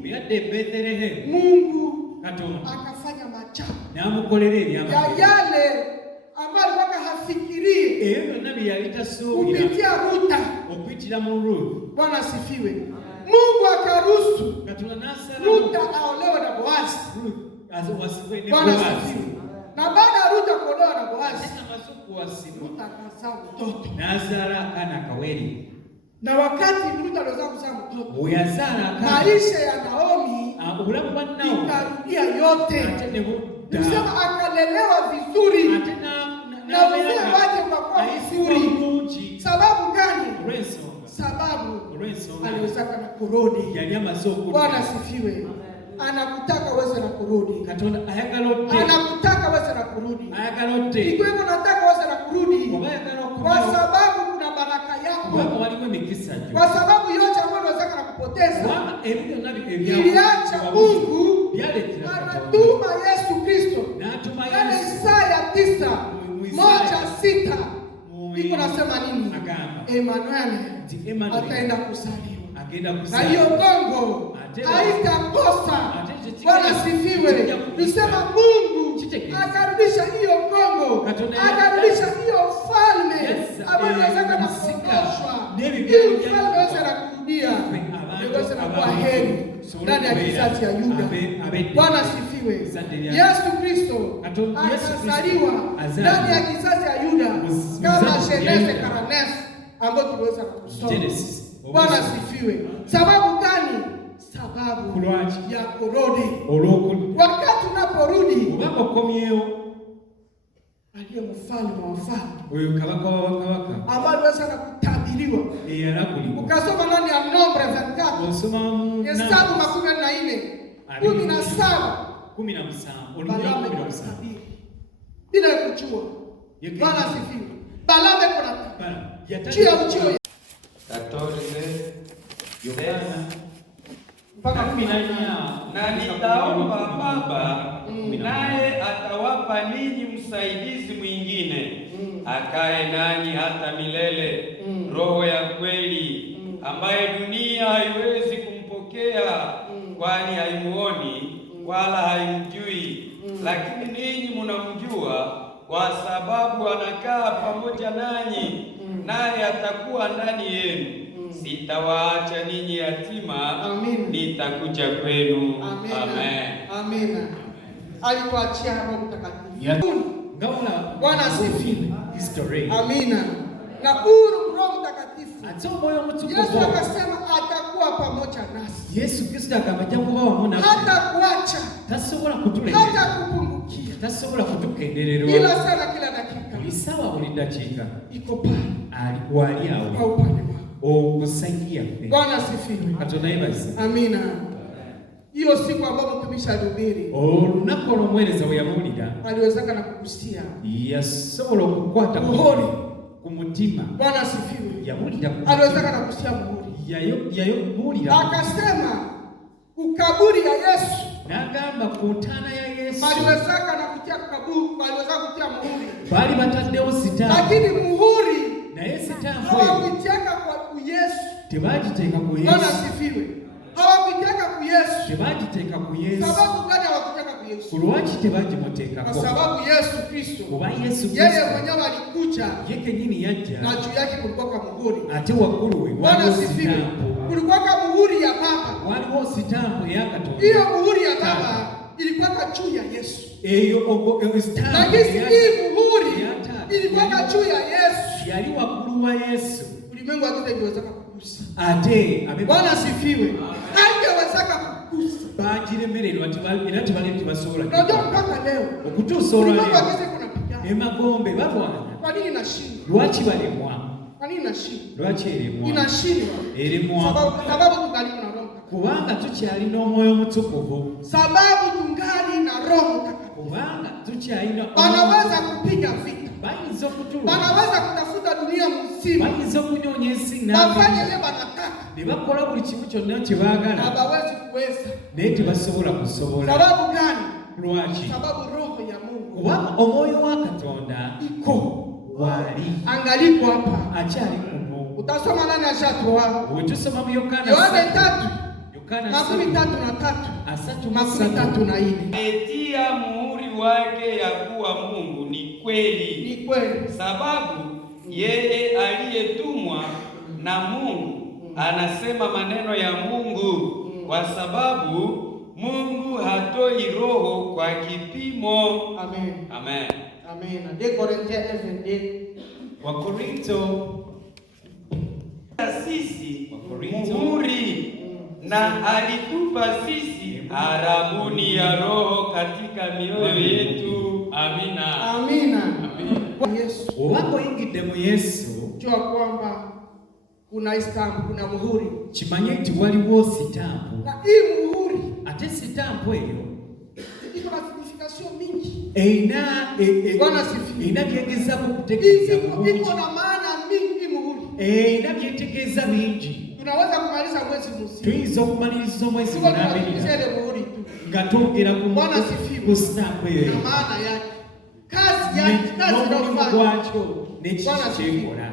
Mungu akafanya maajabu ya yale ambayo alikuwa hafikirii kupitia Ruta. Bwana asifiwe. Mungu akaruhusu Ruta aolewe na Boazi. Bwana asifiwe. Na baada ya Ruth kuolewa na Boazi, Ruth akazaa mtoto. Nazara kaweli. Na wakati Ruth aliweza kuzaa mtoto, maisha ya Naomi ikarudia yote. Nisema akalelewa vizuri. Na uzee wake ukakuwa vizuri. Sababu gani? Sababu aliweza na kurudi. Bwana asifiwe. Anakutaka wewe na kurudi. Anakutaka wewe na kurudi. Ikiwa unataka wewe na kurudi, kwa sababu kuna baraka yako. Kwa sababu yote ambayo unaweza kupoteza, iliacha Mungu anatuma Yesu Kristo. Kana Isaya 9:1-6 iko nasema nini? Emmanuel ataenda kuzaliwa. Na hiyo gongo haitakosa. Bwana sifiwe. Nisema Mungu akarudisha hiyo gongo, akarudisha hiyo falme ambayo inaweza kuondoshwa. Hiyo falme inaweza kurudia, inaweza kuwa heri ndani ya kizazi cha Yuda. Bwana sifiwe. Yesu Kristo akazaliwa ndani ya kizazi cha Yuda kama Genesis 49 ambayo tunaweza kusoma. Bwana sifiwe. Sababu gani? Sababu ya kurudi. Wakati unaporudi, aliye mfalme wa wafalme, ambaye anaweza kutabiriwa. Ukasoma ndani ya Nombre 24, Hesabu 17:17. Bila kujua. Bwana sifiwe. Balame kuna chia uchio 14 Yohana mpaka 18. Na nitaomba Baba, naye atawapa ninyi msaidizi mwingine, akae nanyi hata milele, Roho ya kweli, ambaye dunia haiwezi kumpokea, kwani haimuoni wala haimjui, lakini ninyi mnamjua, kwa sababu anakaa pamoja nanyi, naye atakuwa ndani yenu. Sitawaacha ninyi yatima, nitakuja kwenu. Amen. Amen. Alituachia Roho Mtakatifu. Bwana asifiwe. Amina. Na Roho Mtakatifu, Yesu akasema atakuwa pamoja nasi. Yesu Kristo akamajja kuba wamu naffe. Hata kuacha. Tasobola kutuleka. Hata kupungukia. Tasobola kutukendererwa. Kila saa kila dakika. Bisawa buli dakika. Iko pale. Wali awo. Kwa upande wako. Okusaidia. Bwana asifiwe. Katonda yebaze. Amina. Hiyo siku ambayo mtumishi alihubiri, olunaku olw'omuweereza we yabuulira, aliwezeka na kukusia, yasobola okukwata muhuri ku mutima. Bwana asifiwe. Yabuulira, aliwezeka na kukusia muhuri. Yabuulira, akasema ukaburi ya Yesu, n'agamba ku ntaana ya Yesu, aliwezeka na kutia kaburi, aliwezeka kutia muhuri, bali bataddewo sitamu, lakini muhuri naye sitamu hawakutiaka kwa Yesu, tebagiteeka ku Yesu. Bwana asifiwe. Hawakutaka ku Yesu. Tebagiteeka ku Yesu. Sababu gani hawakutaka ku Yesu? Lwaki tebagimuteekako? Kwa sababu Yesu Kristo, kuba Yesu Kristo yeye mwenyewe alikuja, ye kenyini yajja, na juu yake kulikuwa muhuri. Ate waggulu we Bwana asifiwe. Kulikuwa muhuri ya Baba, waliwo sitampu ya Katonda. Hiyo muhuri ya Baba ilikuwa juu ya Yesu. Eyo sitampu, lakini hii muhuri ilikuwa juu ya Yesu, yali waggulu wa Yesu. Ulimwengu akiza ingeweza kukugusa. Ate Bwana asifiwe. Angeweza kukugusa. Bagiremererwa era tebaleti basobola. Ndio mpaka leo. Okutuusa olwa leo. Kuna pigana. Emagombe babwana. Kwa nini inashindwa? Lwaki balemwa? Kwa nini inashindwa? Lwaki eremwa? Inashindwa. Eremwa. Sababu tungali na Roho. Kubanga tukyalina omwoyo omutukuvu. Sababu tungali na Roho Mtakatifu. Kubanga tukyalina, wanaweza kupiga vita. Bayinza okutula. Wanaweza kutafuta dunia mzima. Bayinza okunoonya ensi na bafanye ye banataka. Ne bakola buli kimu kyonna kye baagala. Hawawezi kuweza. Naye tebasobola kusobola. Sababu gani? Lwaki? Sababu Roho ya Mungu. Kubanga omwoyo wa Katonda iko wali. Angaliko hapa. Akyali kuno. Utasoma nani ashatwa? Wetusoma mu Yohana 3. Yohana 3:3. Ametia muhuri wake ya kuwa Mungu ni kweli. Ni kweli. Sababu yeye aliyetumwa na Mungu anasema maneno ya Mungu, kwa sababu Mungu hatoi roho kwa kipimo. Amen. Amen. Amen. 2 Corinthiens 1:22. Wakorinto Sisi muhuri na alitupa sisi aramuni ya Roho katika mioyo yetu. Amina. Amina. Kwa Yesu. Wako ingide mu Yesu. Jua kwamba kuna stamp, kuna muhuri. Chimanyeti waliwo stamp. Na hii muhuri, ate stamp eyo iko na signification mingi. Bwana sifi. Inabyegeza kukutegeeza. Iko na maana mingi muhuri. Inabyetegeeza bingi. Tunaweza kumaliza mwezi mzima. Tuizo kumaliriza mwezi mzima. Ngatongera ku Bwana sifi. Ku stamp eyo. Na maana yake. Kazi ndio kwacho n'ekikola.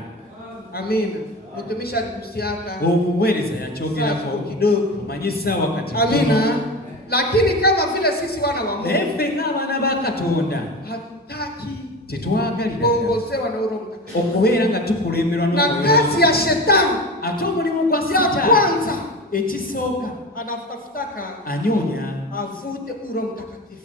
Amina. Mtumishi alikusiaka. Omuweereza yakyogerapo kidogo. Manyisa wakati. Amina. Lakini kama vile sisi wana wa Mungu. Efe ng'abaana ba Katonda. Hatutaki tetwagalira kuongozewa na Roho Mtakatifu. Okubeera nga tukulemerwa na kazi ya shetani. Ate omulimu gwa Setaani kwanza ekisooka anafutaka anyonya avute Roho Mtakatifu.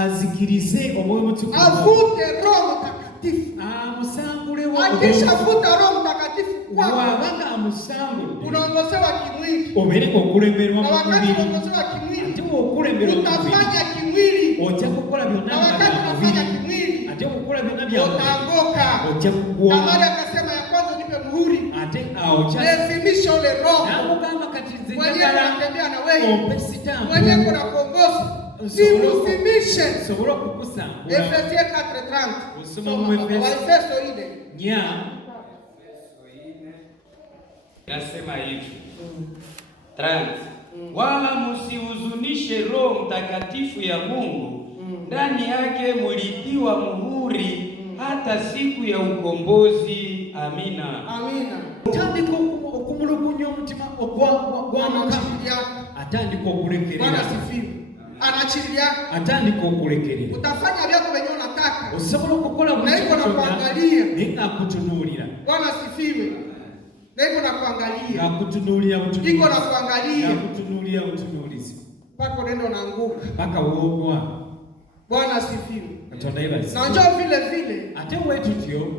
Azikirize Omwoyo Mutukuvu. Avute Roho Mtakatifu. Amusangulewo. Akishavuta Roho Mtakatifu wabanga amusangule. Unaongozewa kimwili. Obereka okulemerwa mu mubiri. Unaongozewa kimwili. Ate okulemerwa mu mubiri. Utafanya kimwili. Ojja kukola byonna unafanya kimwili. Ate okukola byonna bya mubiri. Utaanguka. Ojja kugwa. Na Maria akasema ya kwanza nipe muhuri. Ate aocha. Lazimisha ule Roho. Namugamba kati nze njagala kutembea na wewe. Ompe stamp. Mwenye kuna kuongoza. Simusimishe. Sobora kukusangula. Efesiens 4:30. Usoma mu Efeso ile. Nya. Nasema hivi. 30. Wala msihuzunishe Roho Mtakatifu ya Mungu. Ndani yake mulitiwa muhuri hata siku ya ukombozi. Amina. Amina. Atandika okumulugunya omutima ogw'anachiria. Atandika okulekerera. Bwana sifiwe. Anachiria. Atandika okulekerera. Utafanya vyako wenyewe unataka. Osobola okukola na iko na kuangalia. Ninga kutunuulira. Bwana sifiwe. Na iko na kuangalia. Na kutunuulira butunuulizi. Iko na kuangalia. Na kutunuulira butunuulizi. Pako nendo naanguka. Paka uogwa. Bwana sifiwe. Katonda ibasi. Na njoo vile. Ate wetu tyo.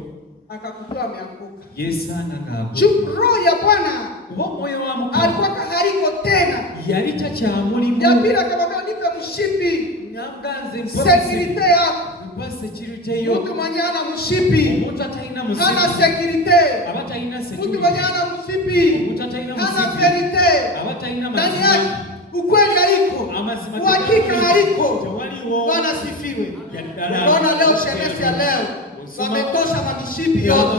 Akakutoa ameanguka. Yesa nakabu. Roho ya Bwana. Moyo wa Mungu. Alikuwa haiko tena. Yalita cha mulimu. Ya pili akamwambia nipe mshipi. Nyanganze security yako. Mpa security yo. Mtu mwenye ana mshipi. Mtu ataina mshipi. Hana security. Abataina security. Mtu mwenye ana mshipi. Mtu ataina mshipi. Hana verite. Abataina ndani mshipi. yake ukweli haiko. Uhakika haiko. Bwana sifiwe. Unaona leo sherehe ya leo. Wametosha mamishipi yote.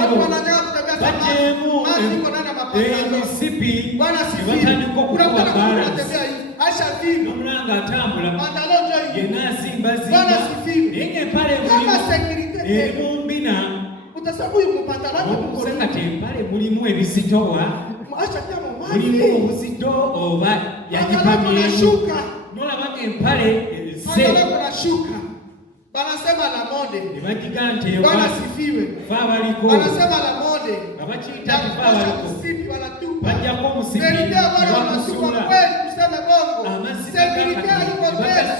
Watu wanataka kutembea Bajemu. Masiko nana mapatano. Misipi. Bwana sifiwe. Unataka kutembea hivi. Aisha vipi? Nomulanga atambula. Mandalojo hivi. Yena simba. Bwana sifiwe. Nenge pale mulimu. Kama security. Mumbina. Utasabu yuko patalaje mukuri. Sekate pale mulimu ebisitowa. Aisha kama wazi. Mulimu obusito oba yajipamye. Shuka. Nola bage pale se. Mandalojo shuka. Banasema la mode. Ibakigante yo. Bwana sifiwe. Faba liko. Banasema la mode. Abachita faba liko. Msipi wanatupa. Bajja ko msipi. Verite bwana wanatupa kweli tuseme bongo. Security iko tena.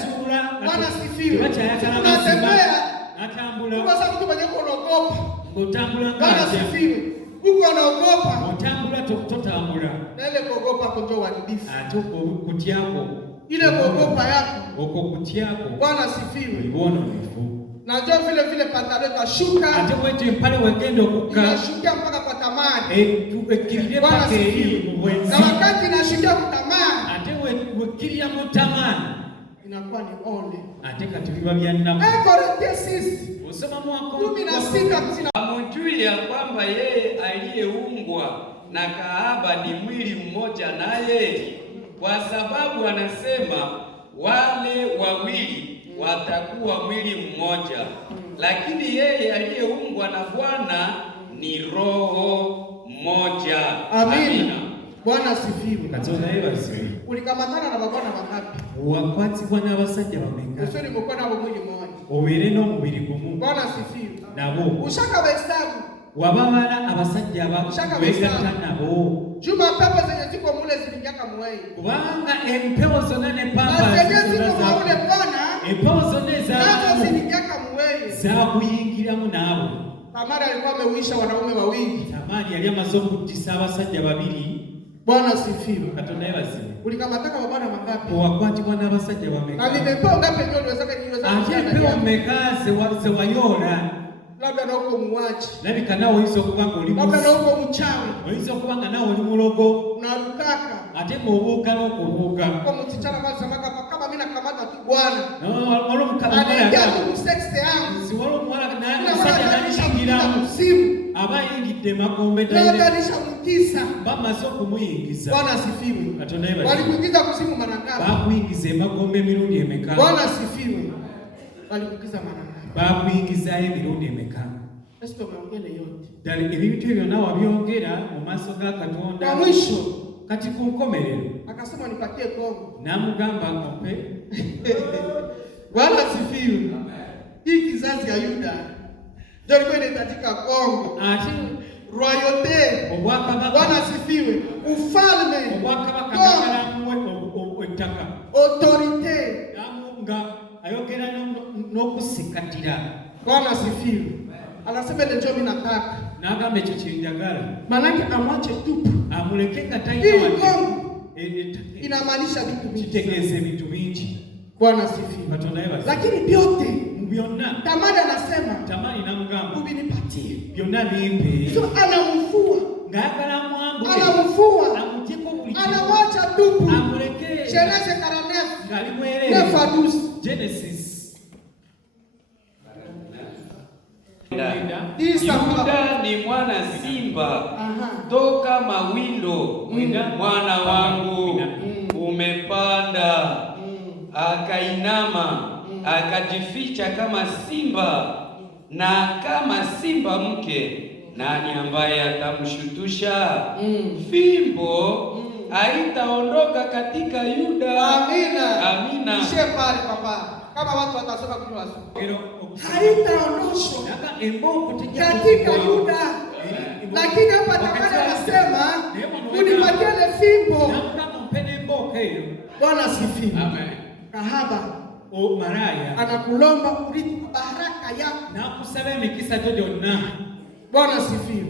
Bwana sifiwe. Tunatembea. Atambula. Kwa sababu mtu mwenye kuogopa. Utambula ngaje. Bwana sifiwe. Uko anaogopa. Utambula totambula. Na ile kuogopa kunjo wadidifu. Atoko kutyako. Ile kuogopa yako. Oko kutyako. Bwana sifiwe. Ibono bifu. Na njoo vile pantaleta shuka. Ate wetu mpale wegendo kuka. Inashukia mpaka kwa tamani. Tukirije pake hii mwenzi. Na wakati inashukia kwa tamani. Ate wekiria mutamani. Inakuwa ni ole. Ate katuliwa byanna. Corinthians 6. Usoma mwako 16. Hamjui ya kwamba yeye aliyeungwa na kahaba ni mwili mmoja naye? Kwa sababu anasema wale wawili watakuwa mwili mmoja. Lakini yeye aliyeungwa na Bwana ni roho moja. Amina. Bwana sifiwe. Katonda yebasiwe. Ulikamatana na babana wangapi? Wakwatibwa n'abasajja bamenga. Usoni mko nabo mwili mmoja. Obeere n'omubiri gumu. Bwana sifiwe. Nabo. Ushaka bahesabu. Wababala abasajja begatta nabo. Juma pepo zenye ziko mule zilinyaka mwei. Kubanga empewo zonna ne pamba ziko mule za kuyingiramu naawe. Tamari alikuwa ameuisha wanaume wawili. Tamari yali amaze okutisa abasajja babiri. Bwana asifiwe. Katonda yebaziwe. Ulikamataka mabwana mangapi? Owakwatibwa n'abasajja bameka. Na nimepewa ngapi ndio niweza kuniweza? Atepewa mmeka ze wayola. Labda na uko muwaji. Labika nawe hizo kubanga oli labda na uko mchawi. Hizo kubanga nawe oli mulogo. Unarukaka. Ate mubuka no kubuka. Kwa mtichana kama samaka kama mimi nakamata tu bwana. No, walo mkamata. Anaingia tu sex yangu. Si walo mwala na sasa nanishingira msimu. Abayingidde makombe tayari. Na tarisha mkisa. Bamaze okumuyingiza. Bwana asifiwe. Katonda yebaziwe. Walikuingiza kuzimu mara ngapi? Bakuyingiza makombe mirundi emeka. Bwana asifiwe. Walikuingiza mara ngapi? Bakuyingiza emirundi emeka. Yesu tumeongea yote. Dali ebintu ebyo nawe byongera mu maaso ga Katonda. Kwa mwisho kati ku nkomerero akasema nipatie Kongo. Namugamba mpe. Bwana asifiwe. Hii kizazi ya Yuda ndio ilikuwa inahitajika Kongo. Ati royauté. Bwana asifiwe. Ufalme. Ettaka. Autorité. Nga ayogera n'okusikatira. Bwana asifiwe. Anasema ile ndio mimi nataka. Nagamba ekyo kyenjagala. Manake amwache tupu. Amuleke katayina wake. Inamaanisha vitu vingi. Kitegeze vitu vingi. Bwana asifiwe. Katonda yebaziwe. Lakini vyote byonna. Tamari anasema. Tamari namugamba. Ubinipatie. Byonna bimpe. So anamfua. Ngayagala mwambu. Anamfua. Amujeko buli. Anamwacha tupu. Amuleke. Genese 49. Ngali mwere. Genesis. Yuda ni mwana simba. Toka mawindo. Mwana wangu umepanda. Akainama. Akajificha kama simba. Na kama simba mke, nani ambaye atamshutusha? Fimbo haitaondoka katika Yuda. Amina. Amina. Ishe pale papa. Kama watu watasema kunywa haitaondoshwa katika Yuda. Lakini hapa Tamari anasema unipatie ile fimbo. Bwana asifiwe. Amen. Kahaba o maraya anakulomba urithi baraka yako na kusaba emikisa gyonna. Bwana asifiwe.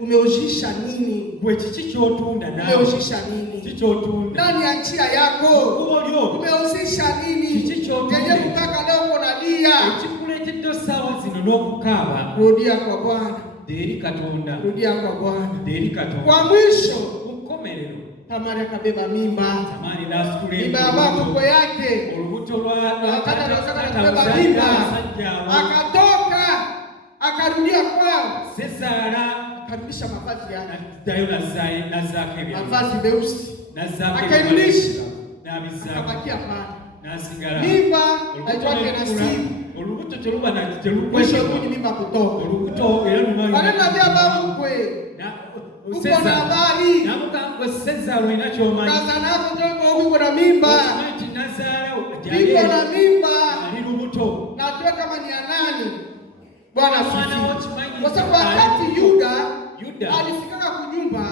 Umeujisha nini? Gwe kiki kyotunda nawe? Umeujisha nini? Kiki kyotunda? Ndani ya njia yako. Umeujisha nini? Kiki kyotunda? Yenye kutaka leo unalia. Ekikuleetedde sawa zino n'okukaaba. Rudia kwa Bwana. Eri Katonda. Rudia kwa Bwana. Eri Katonda. Kwa mwisho, ukomerero. Tamari akabeba mimba. Tamari nasukule. Mimba ya mtoto yake. Olubuto lwa akabeba mimba. Akatoka. Akarudia kwao. Sesara akarudisha mavazi yake. Dayo na zake bya. Mavazi meusi. Na zake. Akarudisha. Na bizaka. Akabakia pale. Na sigara. Mimba haitwaje na simu. Olubuto teruba na teruba. Mwisho kuni mimba kutoka. Olubuto era lumanyi. Kanena bya babu kwe. Uko na habari. Na mukangwe Sezaro inachomanyi. Kaza nako ndio uko na mimba. Nazaro. Uko na mimba. Ali lubuto. Na tu kama ni ya nani? Bwana asifiwe. Kwa sababu wakati Yuda alifika kwa nyumba,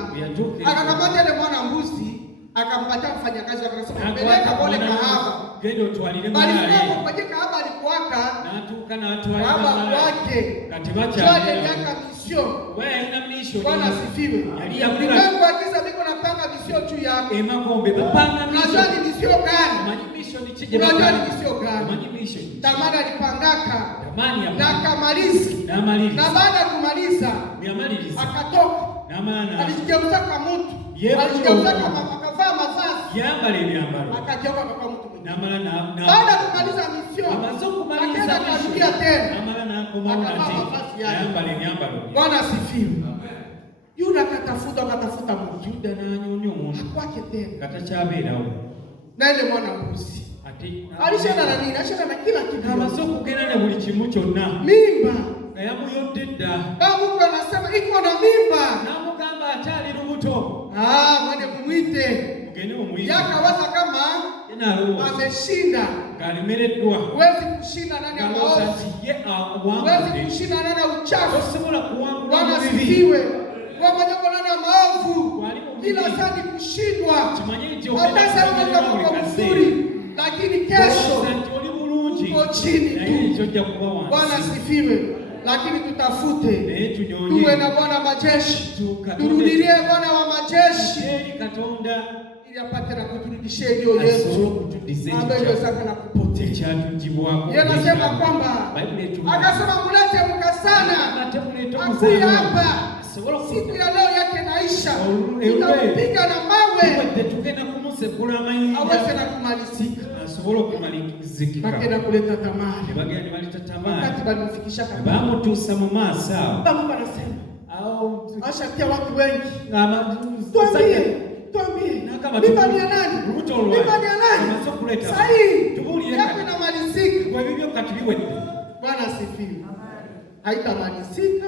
akakamata ile mwana mbuzi, akampatia mfanyakazi, akasema peleka pole kahaba. Gendo tualile mwana. Bali kwa kahaba alikuwaka. Na tukana tualile mwana wake. Katibacha. Twende miaka mission. Wewe ina mission. Bwana asifiwe. Yali yakula. Mungu akiza biko napanga mission juu yako. Magombe bapanga mission. Unajua ni mission gani? Mission ni chije. Unajua ni mission gani? Mission. Tamari alipangaka. Na akamaliza. Na baada ya kumaliza, akatoka. Alijigeuza kama mtu. Alijigeuza kama akavaa mavazi. Yambale byambalo. Akageuka kama mtu mwingine. Na baada ya kumaliza mission, akaenda akarudia tena. Yambale byambalo. Bwana asifiwe. Yuda akatafuta mtu. Yuda na nyonyo umuntu. Hakwake tena. Katachaberawo. Na ile mwana mbuzi. Alishana na nini? Alishana na kila kitu. Amaze okugenda ne buli kimu kyonna. Mimba. Yamuyodde dda. Mungu anasema iko na mimba. Namugamba akyali lubuto. Mwende kumwite. Mugende mumwite. Yakawaza kama ameshinda. Kalimereddwa. Huwezi kushinda ndani ya maovu. Huwezi kushinda ndani ya uchafu. Osobola kuwangula. Bwana asifiwe. Kwa manyoko ndani ya maovu. Kila saa ni kushindwa. Hata sasa unakuwa mzuri. Lakini kesho uko chini tu. Bwana asifiwe. Lakini tutafute tuwe na Bwana majeshi, turudilie Bwana wa majeshi ili apate na kuturudishia hiyo yetu ambayo inawezaka na kupotea. Yeye anasema kwamba akasema mlete mkasana akuya hapa, siku ya leo yake naisha, tutampiga na mawe aweze na kumalizika. Bakenda kuleta tamani wakati balimfikisha bamutusa mu maso Mungu anasema ashatia watu wengi. Tuambie mimba ni ya nani? Mimba ni ya nani? Sahi yako inamalizika. Bwana asifiwe. Haitamalizika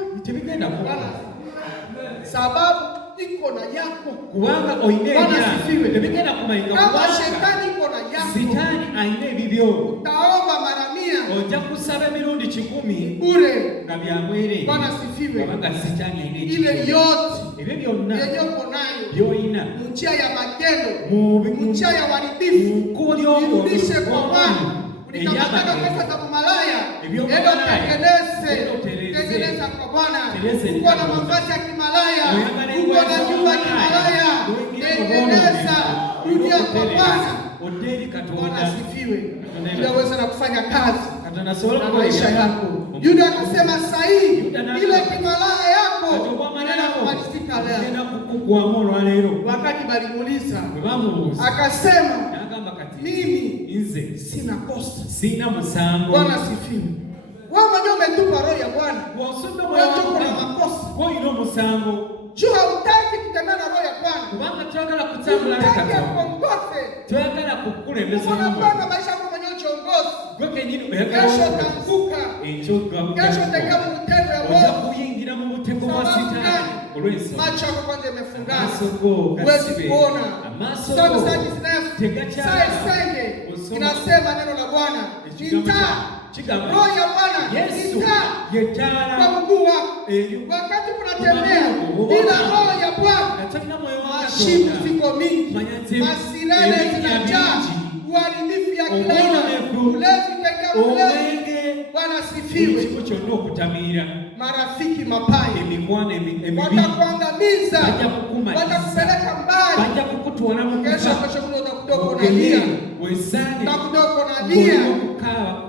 sababu iko na yako. Bwana asifiwe. Kama shetani iko na yako, sitani aine bibyo, utaomba mara 100 oja kusaba emirundi 10 bure ngabyamwere. Bwana asifiwe. Wabanga sitani aine ile yote ebyo byonna yenye uko nayo byoina mchia ya magendo, mchia ya waribifu, irudishe kwa Bwana. Ulikamata pesa za kumalaya, tengeneza kwa Bwana. Uko na mavazi ya kimalaya, uko na nyumba ya kimalaya, tengeneza, rudia kwa Bwana. Bwana asifiwe. Unaweza na kufanya kazi na maisha yako. Yuda akasema sahi ile kimalaya yako inamalizika leo. Wakati balimuuliza akasema mimi sina kosa, sina msango. Bwana asifiwe. Wewe mwenyewe umetupa roho ya Bwana, wewe kuna makosa, kwa hiyo msango jua hutaki kutembea na roho ya Bwana. Kubanga twagala kutambula kata kuongoze, twagala kukulemeza Mungu. Bwana maisha yako mwenyewe uchongoze. Goke nyine kesho utaanguka, kesho utakaa mu mtego ya Mungu, kuingira mu mtego wa shetani. Macho yako kwanza yamefungana, huwezi kuona. Sababu sasa inasema neno la Bwana roho ya Bwana yetala kwa mguu wako. Wakati unatembea bila roho ya Bwana, mashimo ziko mingi, masilele zinajaa, uharibifu ya kila aina, ulevi katika ulevi. Bwana asifiwe. Marafiki mabaya watakuangamiza, watakupeleka mbali. Kesho kudogo unalia na kudogo unalia,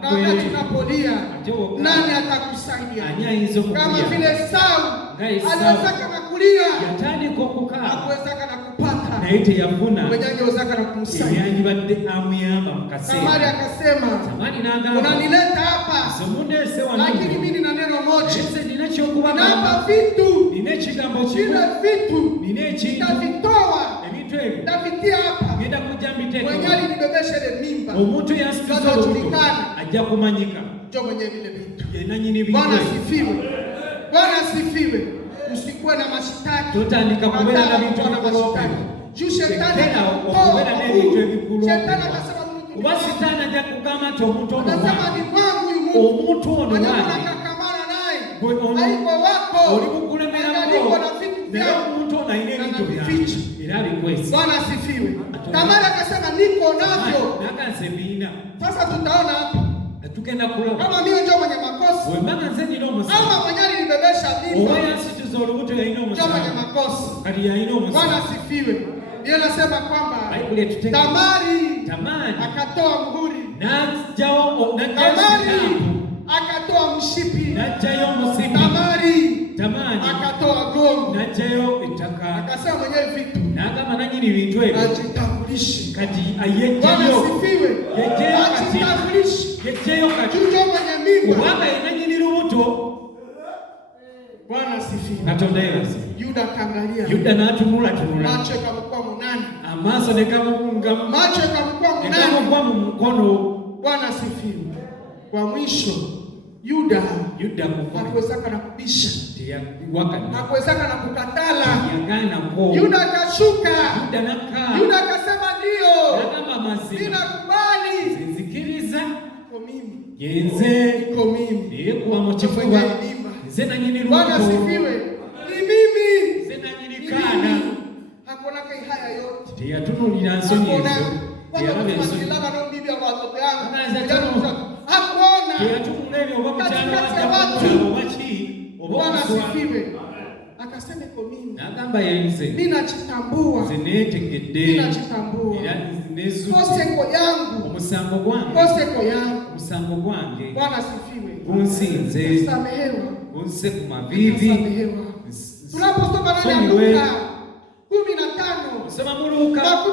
na wakati unapolia nani atakusaidia? Kama vile Sauli aliwezaka na kulia, hakuwezaka na kupata mwenye angewezaka na kumsaidia. Tamari akasema unanileta hapa, lakini mimi nina neno moja, ninaapa vitu, vile vitu nitavitoa, nitavitia hapa. Mwenye alinibebesha ile mimba atajulikana, ajja kumanyika ndio mwenye vile vitu. Bwana asifiwe. Bwana asifiwe. Usikuwe na mashitaki, tutandika kubera na vitu vikorofi. Juu shetani okubera n'ebintu ebikulu. Shetani akasema mtu kuba shetani ajja kugamba omuntu ono anasema ni wangu omuntu ono wangu akakamana naye haiko wako oli kukulemera ngo na vitu vya omuntu ono aina ebintu byake era bikwesi. Bwana asifiwe. Tamari akasema niko navyo, nakanze bina. Sasa tutaona hapa tukenda kula kama mimi ndio mwenye makosa, wewe mbona nze ndio mkosa, ama mwenye alinibebesha mimba wewe asituzo olubuto ya ino mkosa, ndio mwenye makosa kati ya ino mkosa. Bwana asifiwe. Yeye anasema kwamba Tamari akatoa muhuri, Tamari akatoa mshipi, Tamari akatoa gomu, akasema mwenyewe vitu ajitambulishe kati ayejeyo. Bwana asifiwe. Ajitambulishe ndio mwenye mimba waba inanyini lubuto. Bwana asifiwe. Katonda yebase. Yuda kaangalia, Yuda natunula macho yakamkuwa munani, amaso nekamunga, macho yakamkuwa munani, nekamunga mu mkono. Bwana asifiwe. Kwa mwisho Yuda hakuwezaka na kubisha, hakuwezaka na kukatala. Yuda akashuka, Yuda akasema ndio, ninakubali, nzikiriza kwa mimi, yenze kwa mimi, ekuwa mochifuwa zena nyini luto. Bwana asifiwe. Ni mimi, zena nyini kana, hakuna kai haya yote tiyatunulira nsonyezo, tiyarabe nsonyezo, hakuona katikati ya watu. Bwana asifiwe. Akasema kwa mimi. Nagamba yenze. Mimi nachitambua. Zinetegedde. Mimi nachitambua. Koseko yangu. Omusango gwange. Koseko yangu. Omusango gwange. Bwana asifiwe. Gunsinze. Samehewa. Gunse ku mavivi. Samehewa. Tunaposoma ndani ya Luka 15. Soma mu Luka 21.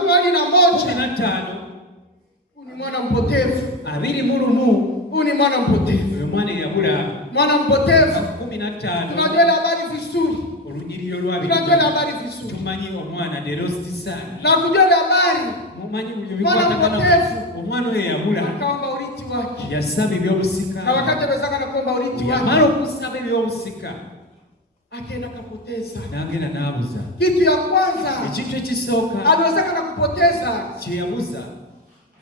Huyu ni mwana mpotevu. Abiri mu lumu. Huyu ni mwana mpotevu. Huyo mwana yabula. Mwana mpotevu. 15. Tunajua habari vizuri. Olujiriro lwabiri. Tunajua habari vizuri. Tumanyi omwana the lost son. Na kujua habari. Mumanyi buli bikwatagana. Omwana oyo yabula. Akaomba urithi wake. Yasaba ebyobusika. Na wakati amezaka na kuomba urithi wake. Yamala okusaba ebyobusika. Akaenda kapoteza. Nagenda n'abuza. Kitu ya kwanza. Ekintu ekisooka. Aliwezaka na kupoteza. Kyeyabuza.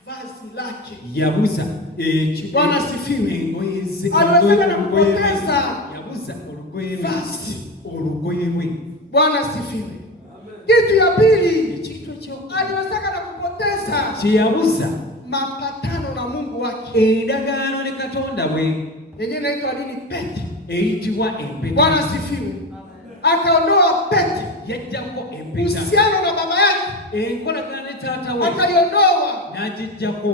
Vazi lake. Yabuza. Bwana asifiwe. Engoye ze. Aliwezaka na kupoteza. Yabuza olugoye lwe. Vazi. Olugoye lwe. Bwana asifiwe. Kitu ya pili. Aliwezaka na kupoteza. Kyeyabuza. Mapatano na Mungu wake. Endagaano ne Katonda we. Yenyewe inaitwa nini? Pete. Eyitibwa empeta. Bwana asifiwe. Akaondoa pete. Yajjako empeta. Uhusiano na baba yake. Enkolagana ne taata we. Akaiondoa. N'agijjako.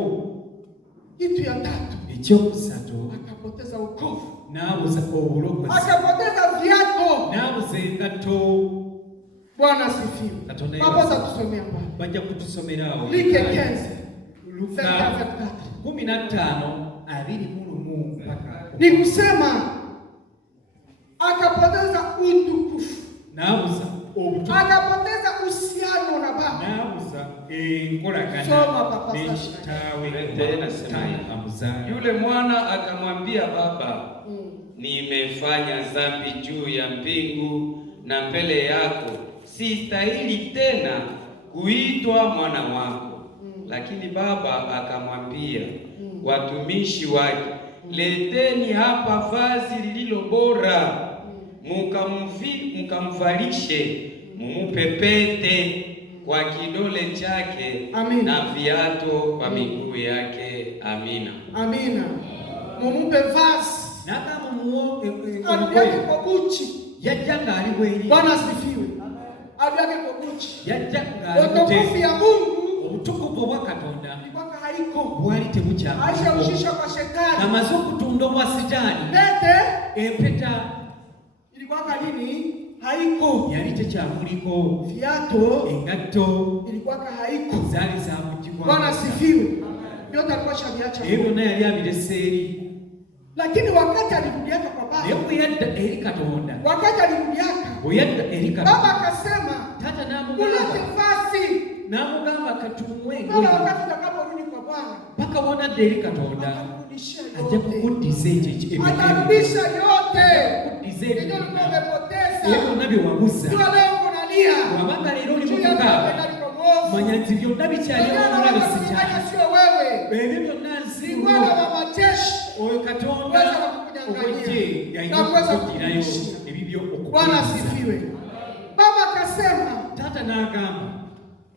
Kitu ya tatu. Ekyokusatu. Akapoteza wokovu. N'abuza obulokozi. Akapoteza viatu. N'abuza engatto. Bwana asifiwe. Baba tusomea mbali. Bajja kutusomera awo. Like kenze. Luka 15 abiri mu lumu mpaka. Ni kusema akapoteza utukufu. N'abuza obutukufu. Akapoteza uhusiano na baba. N'abuza enkolagana n'ekitaawe. Yule mwana akamwambia baba, nimefanya dhambi juu ya mbingu na mbele yako, sistahili tena kuitwa mwana wako. Lakini baba akamwambia watumishi wake, leteni hapa vazi lililo bora, mukamvalishe, mumupe pete kwa kidole chake. Amina. Na viatu kwa miguu yake. Amina. Amina. Mumupe vazi. Naka mumuo Abiake kwa buchi. Yajjanga ali bweri. Bwana asifiwe. Abiake kwa buchi. Yajjanga ali bweri. Utukufu ya Mungu. Obutukufu bwa Katonda. Ibaka haiko. Bwali tebukyako. Aisha ushisha kwa shetani. Amaze okutunda obwa sitaani. Pete. Empeta. Ilikuwa nini? Haiko. Yali tekyamuliko. Viatu. Engatto. Ilikuwa haiko. Zali za mujibwa. Bwana asifiwe. Yote alikuwa shabiacha. Ebyo naye yali abireseeri. Lakini wakati alirudiaka kwa baba. Hebu yadda eri Katonda. Wakati alirudiaka. Oyadda eri Katonda. Baba akasema, tata namugamba. Ulete vazi. Namugamba katumwe ngoye. Baba wakati utakaporudi kwa Bwana. Paka wonadde eri Katonda. Ajja kukuddiza ekyo. Atarudisha yote. Kuddiza ebyo. Ndio ulikuwa umepoteza. Ebyo nabyo wabuza. Ndio leo unalia. Wabanga leero oli mukukaaba. Manya nti byonna bikyali omulabe sikyali. Sio wewe. Ebyo byonna nsingo. Bwana wa majeshi. Oyo Katonda okujje yayinayo ebibyo okuba. Bwana asifiwe. Baba akasema, tata n'agamba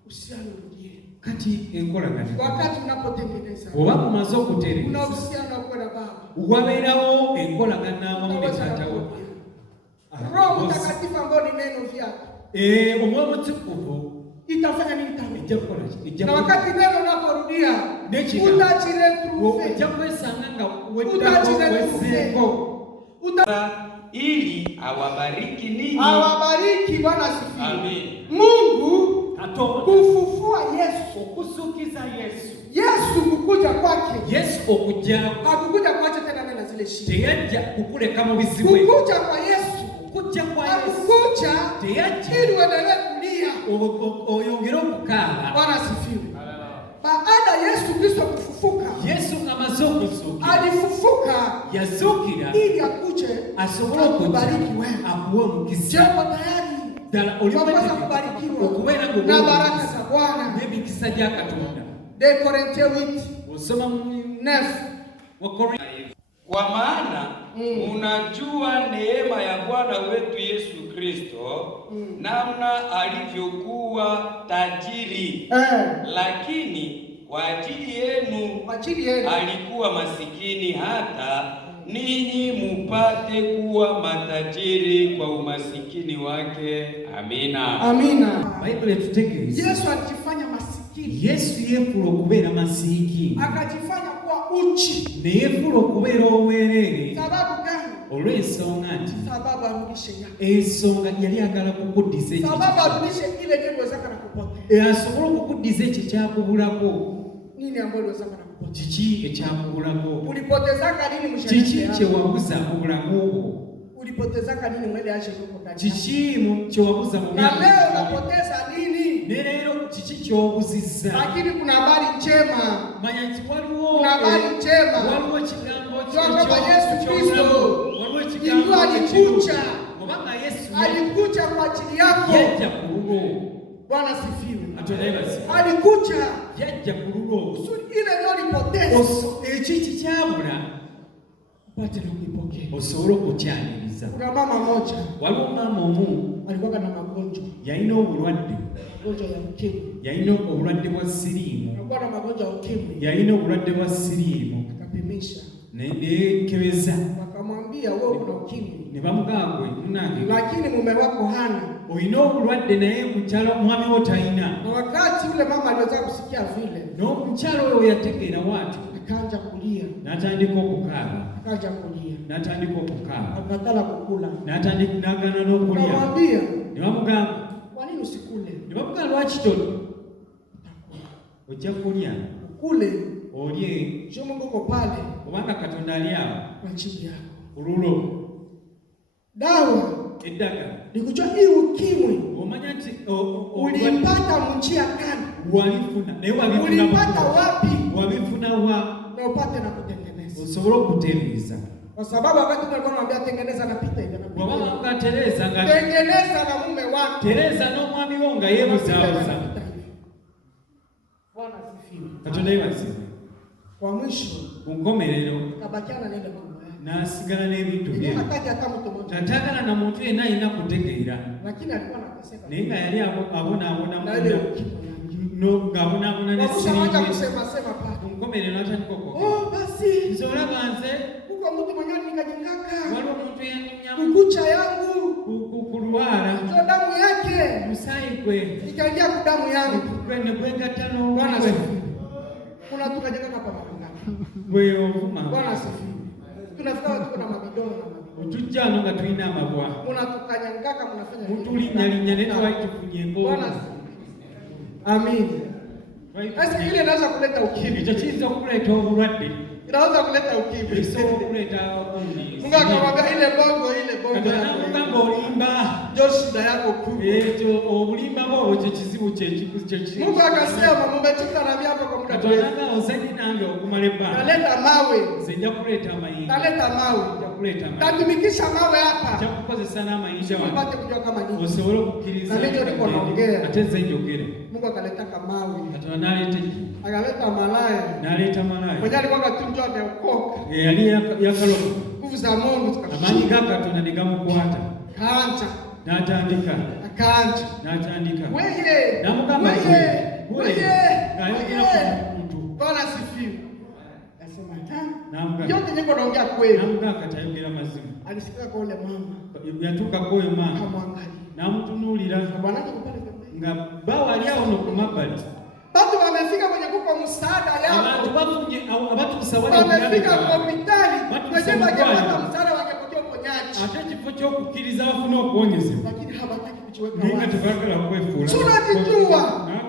uhusiano urudie. Kati enkolagana. Wakati unapotengeneza. Oba mumaze okutereeza. Una uhusiano kwa baba. Wabeerawo enkolagana wamu ne taata wo. Roho Mtakatifu ambaye ni neno vyako. Omwoyo Mutukuvu itafanya nini tena? Ijja na wakati neno unaporudia utajiretrouver. Ujja kwesanga nga weddako ili awabariki ninyi. Awabariki. Bwana asifiwe. Amen. Mungu kufufua Yesu, kuzukiza Yesu kukuja kwake. Yesu okujja hakukuja kuacha tena na zile shida. Teyajja kukuleka mu bizibu. Kukuja kwa Yesu, kujja kwa Yesu hakukuja teyajja ili uendelee kulia oyongere okukaaba. Bwana asifiwe. Baada Yesu Kristo kufufuka, Yesu amaze okuzuukira, alifufuka yazuukira ili akuje asobole okubariki wewe, akuwe omukisa. Jambo tayari ddala oliweza kubarikiwa okubeera na baraka za Bwana n'emikisa gya Katonda. De Korintho 8 osoma mu 9. Kwa maana unajua neema ya Bwana wetu Yesu Kristo, namna alivyokuwa tajiri, lakini kwa ajili yenu alikuwa masikini, hata ninyi mupate kuwa matajiri kwa umasikini wake. Amina. Amina. Bible tutegeeza Yesu alijifanya masikini. Yesu yefula okubeera masikini. Akajifanya kuwa uchi. Ne yefula okubeera obwerere. Sababu gani? Olw'ensonga nti sababu arudishe yake. Ensonga yali agala kukuddiza ekyo. Sababu arudishe ile ndio iliwezekana na kupotea. Asobola okukuddiza ekyo kyakubulako. Nini ambayo iliwezekana na kupotea? Kiki ekyakubulako? Ulipotezaka nini mshahara? Kiki kyewabuza mu bulamu bwo? Ulipotezaka nini mwende aje huko ndani? Kiki kyewabuza mu na leo unapoteza nini? Ne leero kiki kyobuzizza? Lakini kuna habari njema. Manya nti waliwo kuna habari njema. Waliwo ekigambo kwamba Yesu Kristo waliwo ekigambo alikuja. Kubanga Yesu alikuja kwa ajili yako. Yajja ku lulwo. Bwana sifiwe. Atolebase. Alikuja. Yajja ku lulwo. Ile ndio ulipoteza. Ekiki kyabula upate na kuipokea. Osobola okukyaniriza. Kuna mama moja. Waliwo mama omu alikuwa na magonjwa. Yalina obulwadde. Magonjwa ya ukimwi. Yalina obulwadde bwa siriimu. Alikuwa na magonjwa ya ukimwi. Yalina obulwadde bwa siriimu. Akapimisha. Nekebeza. Wakamwambia wewe una ukimwi. Ne bamugambye munange. Lakini mume wako hana. Oyina obulwadde naye mukyala mwami wo talina. Na wakati yule mama aliweza kusikia vile. N'omukyala oyo yategeera watu. Akaanza kulia. N'atandika okukaaba. Akaanza kulia. N'atandika okukaaba. Akatala kukula. N'atandika n'agaana n'okulya. Akamwambia. Ne bamugamba. Kwa nini usikule? Ne bamugamba lwaki tolya? Ojja kulya. Kule. Olye. Jo Mungu uko pale. Kubanga Katonda ali awo. Kwa ajili yako. Olulo. Dawa. Eddagala. Nikujua hii ukimwi. Omanya nti ulipata munjia gani? Walifuna. Naye walifuna. Ulipata wapi? Wabifuna wa. Na upate na kutengeneza. Osobola okutereeza. Kwa sababu wakati tulikuwa tunamwambia tengeneza na pita hivi. Bw'abanga ngatereza nga tengeneza na mume wako. Tereza n'omwami wo nga yeebuzaabuza. Bwana asifiwe. Katonda yeebazibwe. Kwa mwisho. Ku nkomerero. Kabakiana nende mambo yake. N'asigala n'ebintu bye. Tatagala na muntu yenna alina kutegeera. Lakini alikuwa anateseka. Naye nga yali abonaabona na ile ng'abonaabona ne sema pale. Ku nkomerero n'atandika okwoga. Oh basi. Nze olaba nze. Kuko mtu mwenyewe nikajingaka. Waliwo omuntu yannyunya kukucha yangu. Kulwala. So damu yake. Musaayi gwe. Ikaingia ku damu yangu. Gwene gwegatta n'obwe. Bwana asifiwe. Kuna tukajengaka pa mapanga. Gwe ovuma. Bwana asifiwe. Tunafika watu na mabidona na mabidona. Tujja ano nga tulina amabwa. Munatukanyangaka munafanya nini? Mutulinnya ne twayitufunye engoma. Bwana asifiwe. Amin. Basi ile inaweza kuleta ukimwi. Ekyo kiyinza okuleeta obulwadde. Inaweza kuleta ukimwi. Isobola okuleeta okundi. Mungu akamwambia ile bongo. Namugamba olimba. Ndio shida yako kubwa. Ekyo obulimba bwo kye kizibu kye. Mungu akasema mumechika na mimi hapa kwa muda mrefu. Katonda ozeni nange okumala ebbanga. Naleta mawe. Nze nja kuleeta amayinja. Naleta mawe. Nja kuleeta amayinja. Tatumikisha mawe hapa. Nja kukozesa n'amayinja wano. Tupate kujua kama nini. Osobole okukkiriza. Na ndio niko naongea. Ate nze njogere. Mungu akaleta mawe. Katonda n'aleeta akaleta malaya. N'aleeta malaya. Mwenye alikuwa katunjwa ameokoka. Yali yakaloka. Nguvu za Mungu zikashuka. Amaanyi ga Katonda ne gamukwata. Kaanza. N'atandika. Akaanza. N'atandika. Weye. Namugamba weye. Ng'ayogera ku muntu. Bwana asifiwe. Akasema namugamba. Yote niko naongea kweli. Namugamba katayogera mazima. Alisikia kwa yule mama. Yatuuka kwa oyo mama. Kamwangalia. Namutunuulira. Bwana yake kupale pembeni. Nga bawali awo no ku mabbali. Watu wamefika kwenye kuko msaada yao. Abantu bafunye abantu kusawali. Wamefika hospitali. Wajema wangepata msaada wangepokea uponyaji. Ate kifo ky'okukkiriza bafuna okuwonyezebwa. Lakini hawataki kujiweka wazi. Ninga tebagala kwefuula. Tunajijua.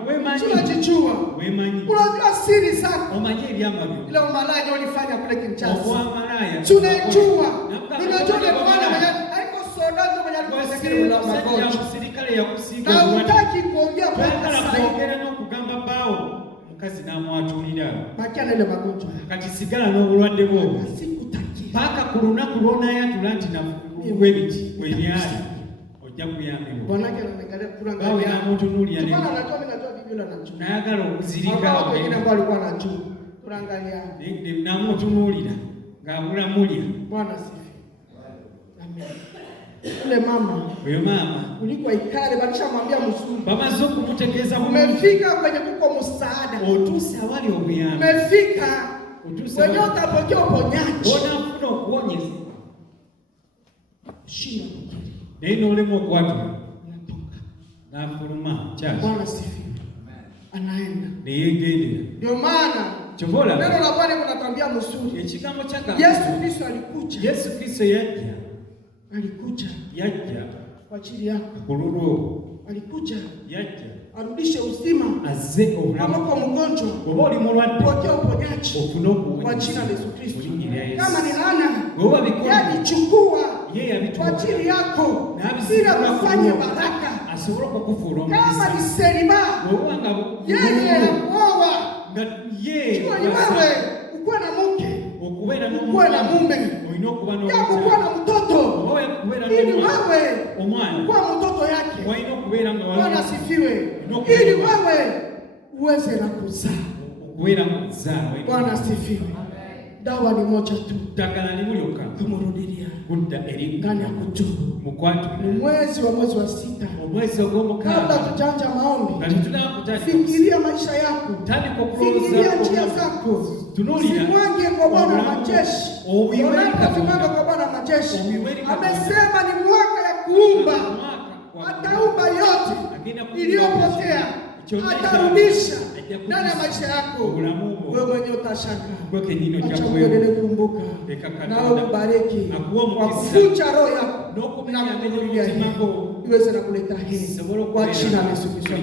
Wemanyi. Tunajijua. Wemanyi. Unajua siri zako. Omanyi ebyama byo. Ile umalaya ndio ulifanya kule Kinshasa. Obwamalaya. Tunajua. Ninajua ile Bwana mwenye haiko sodazo mwenye alikusikia ula magonjwa. Serikali ya kusiga. Na hutaki kuongea kwa sasa. Kuongea na kugamba bao. Mukazi namwatulira. Bakia na ile magonjwa. Kati sigala n'obulwadde bwo. Sikutakia. Paka ku lunaku lw'onaayatula nti bwebiti bwebyali ojja kuyambibwa. Bwana yake anaangalia kuangalia. Bawe namutunuulira ne. Bwana anajua mimi najua Biblia najua. Nayagala okuzirika watu wengine ambao walikuwa wanajua. Tunaangalia. Namutunuulira ng'abulamulya. Bwana asifiwe. Amen. Ule mama. Oyo mama. Ulikuwa ikale balishamwambia mzuri. Bamaze okumutegeeza umefika kwenye kuko msaada. Otuuse awali obuyambi. Umefika Wewe utapokea uponyaji. Unafuna kuonyesha. Shinda. Neno lemo kwa watu. Na furuma chache. Bwana sifiwe. Anaenda. Ni yeye. Ndio maana chobola. Neno la Bwana linatuambia mzuri. Ekigambo chaka. Yesu Kristo alikuja. Yesu Kristo yaja. Alikuja. Yaja kwa ajili yako. Kululu. Alikuja. Yaja. Arudishe uzima. Azze obulamu. Kama kwa mgonjwa. Boboli mulwadde. Pokea uponyaji. Ofunoku. Kwa jina la Yesu Kristo. Kama ni laana. Goba bikoni. Yalichukua. Yeye abichukua. Kwa ajili yako. Bila kufanya baraka. Asobora kukufura omukisa. Kama ni seriba. Yeye anaoa. Yeye. Kwa wewe ukuwe na mke. Ukuwe na mume. Ukuwe na mtoto. Ili wewe kuwa mtoto yake. Bwana asifiwe. Ili wewe uweze na kuzaa. Bwana asifiwe. Dawa ni moja tu. Kumurudilia. Ndani ya kutubu. Ni mwezi wa 6. Kabla tujanja maombi. Fikiria maisha yako. Fikiria njia zako. Simwange kwa Bwana majeshi. Unaposimama kwa Bwana majeshi. Amesema ni mwaka ya kuumba. Ataumba yote iliyopotea. Atarudisha ndani ya maisha yako. Wewe mwenyewe utashangaa. Acha kuendelea kumbuka. Nawe kubariki. Kwa kufucha roho yako. Na kukurudia iweze na kuleta heri. Kwa jina la Yesu Kristo.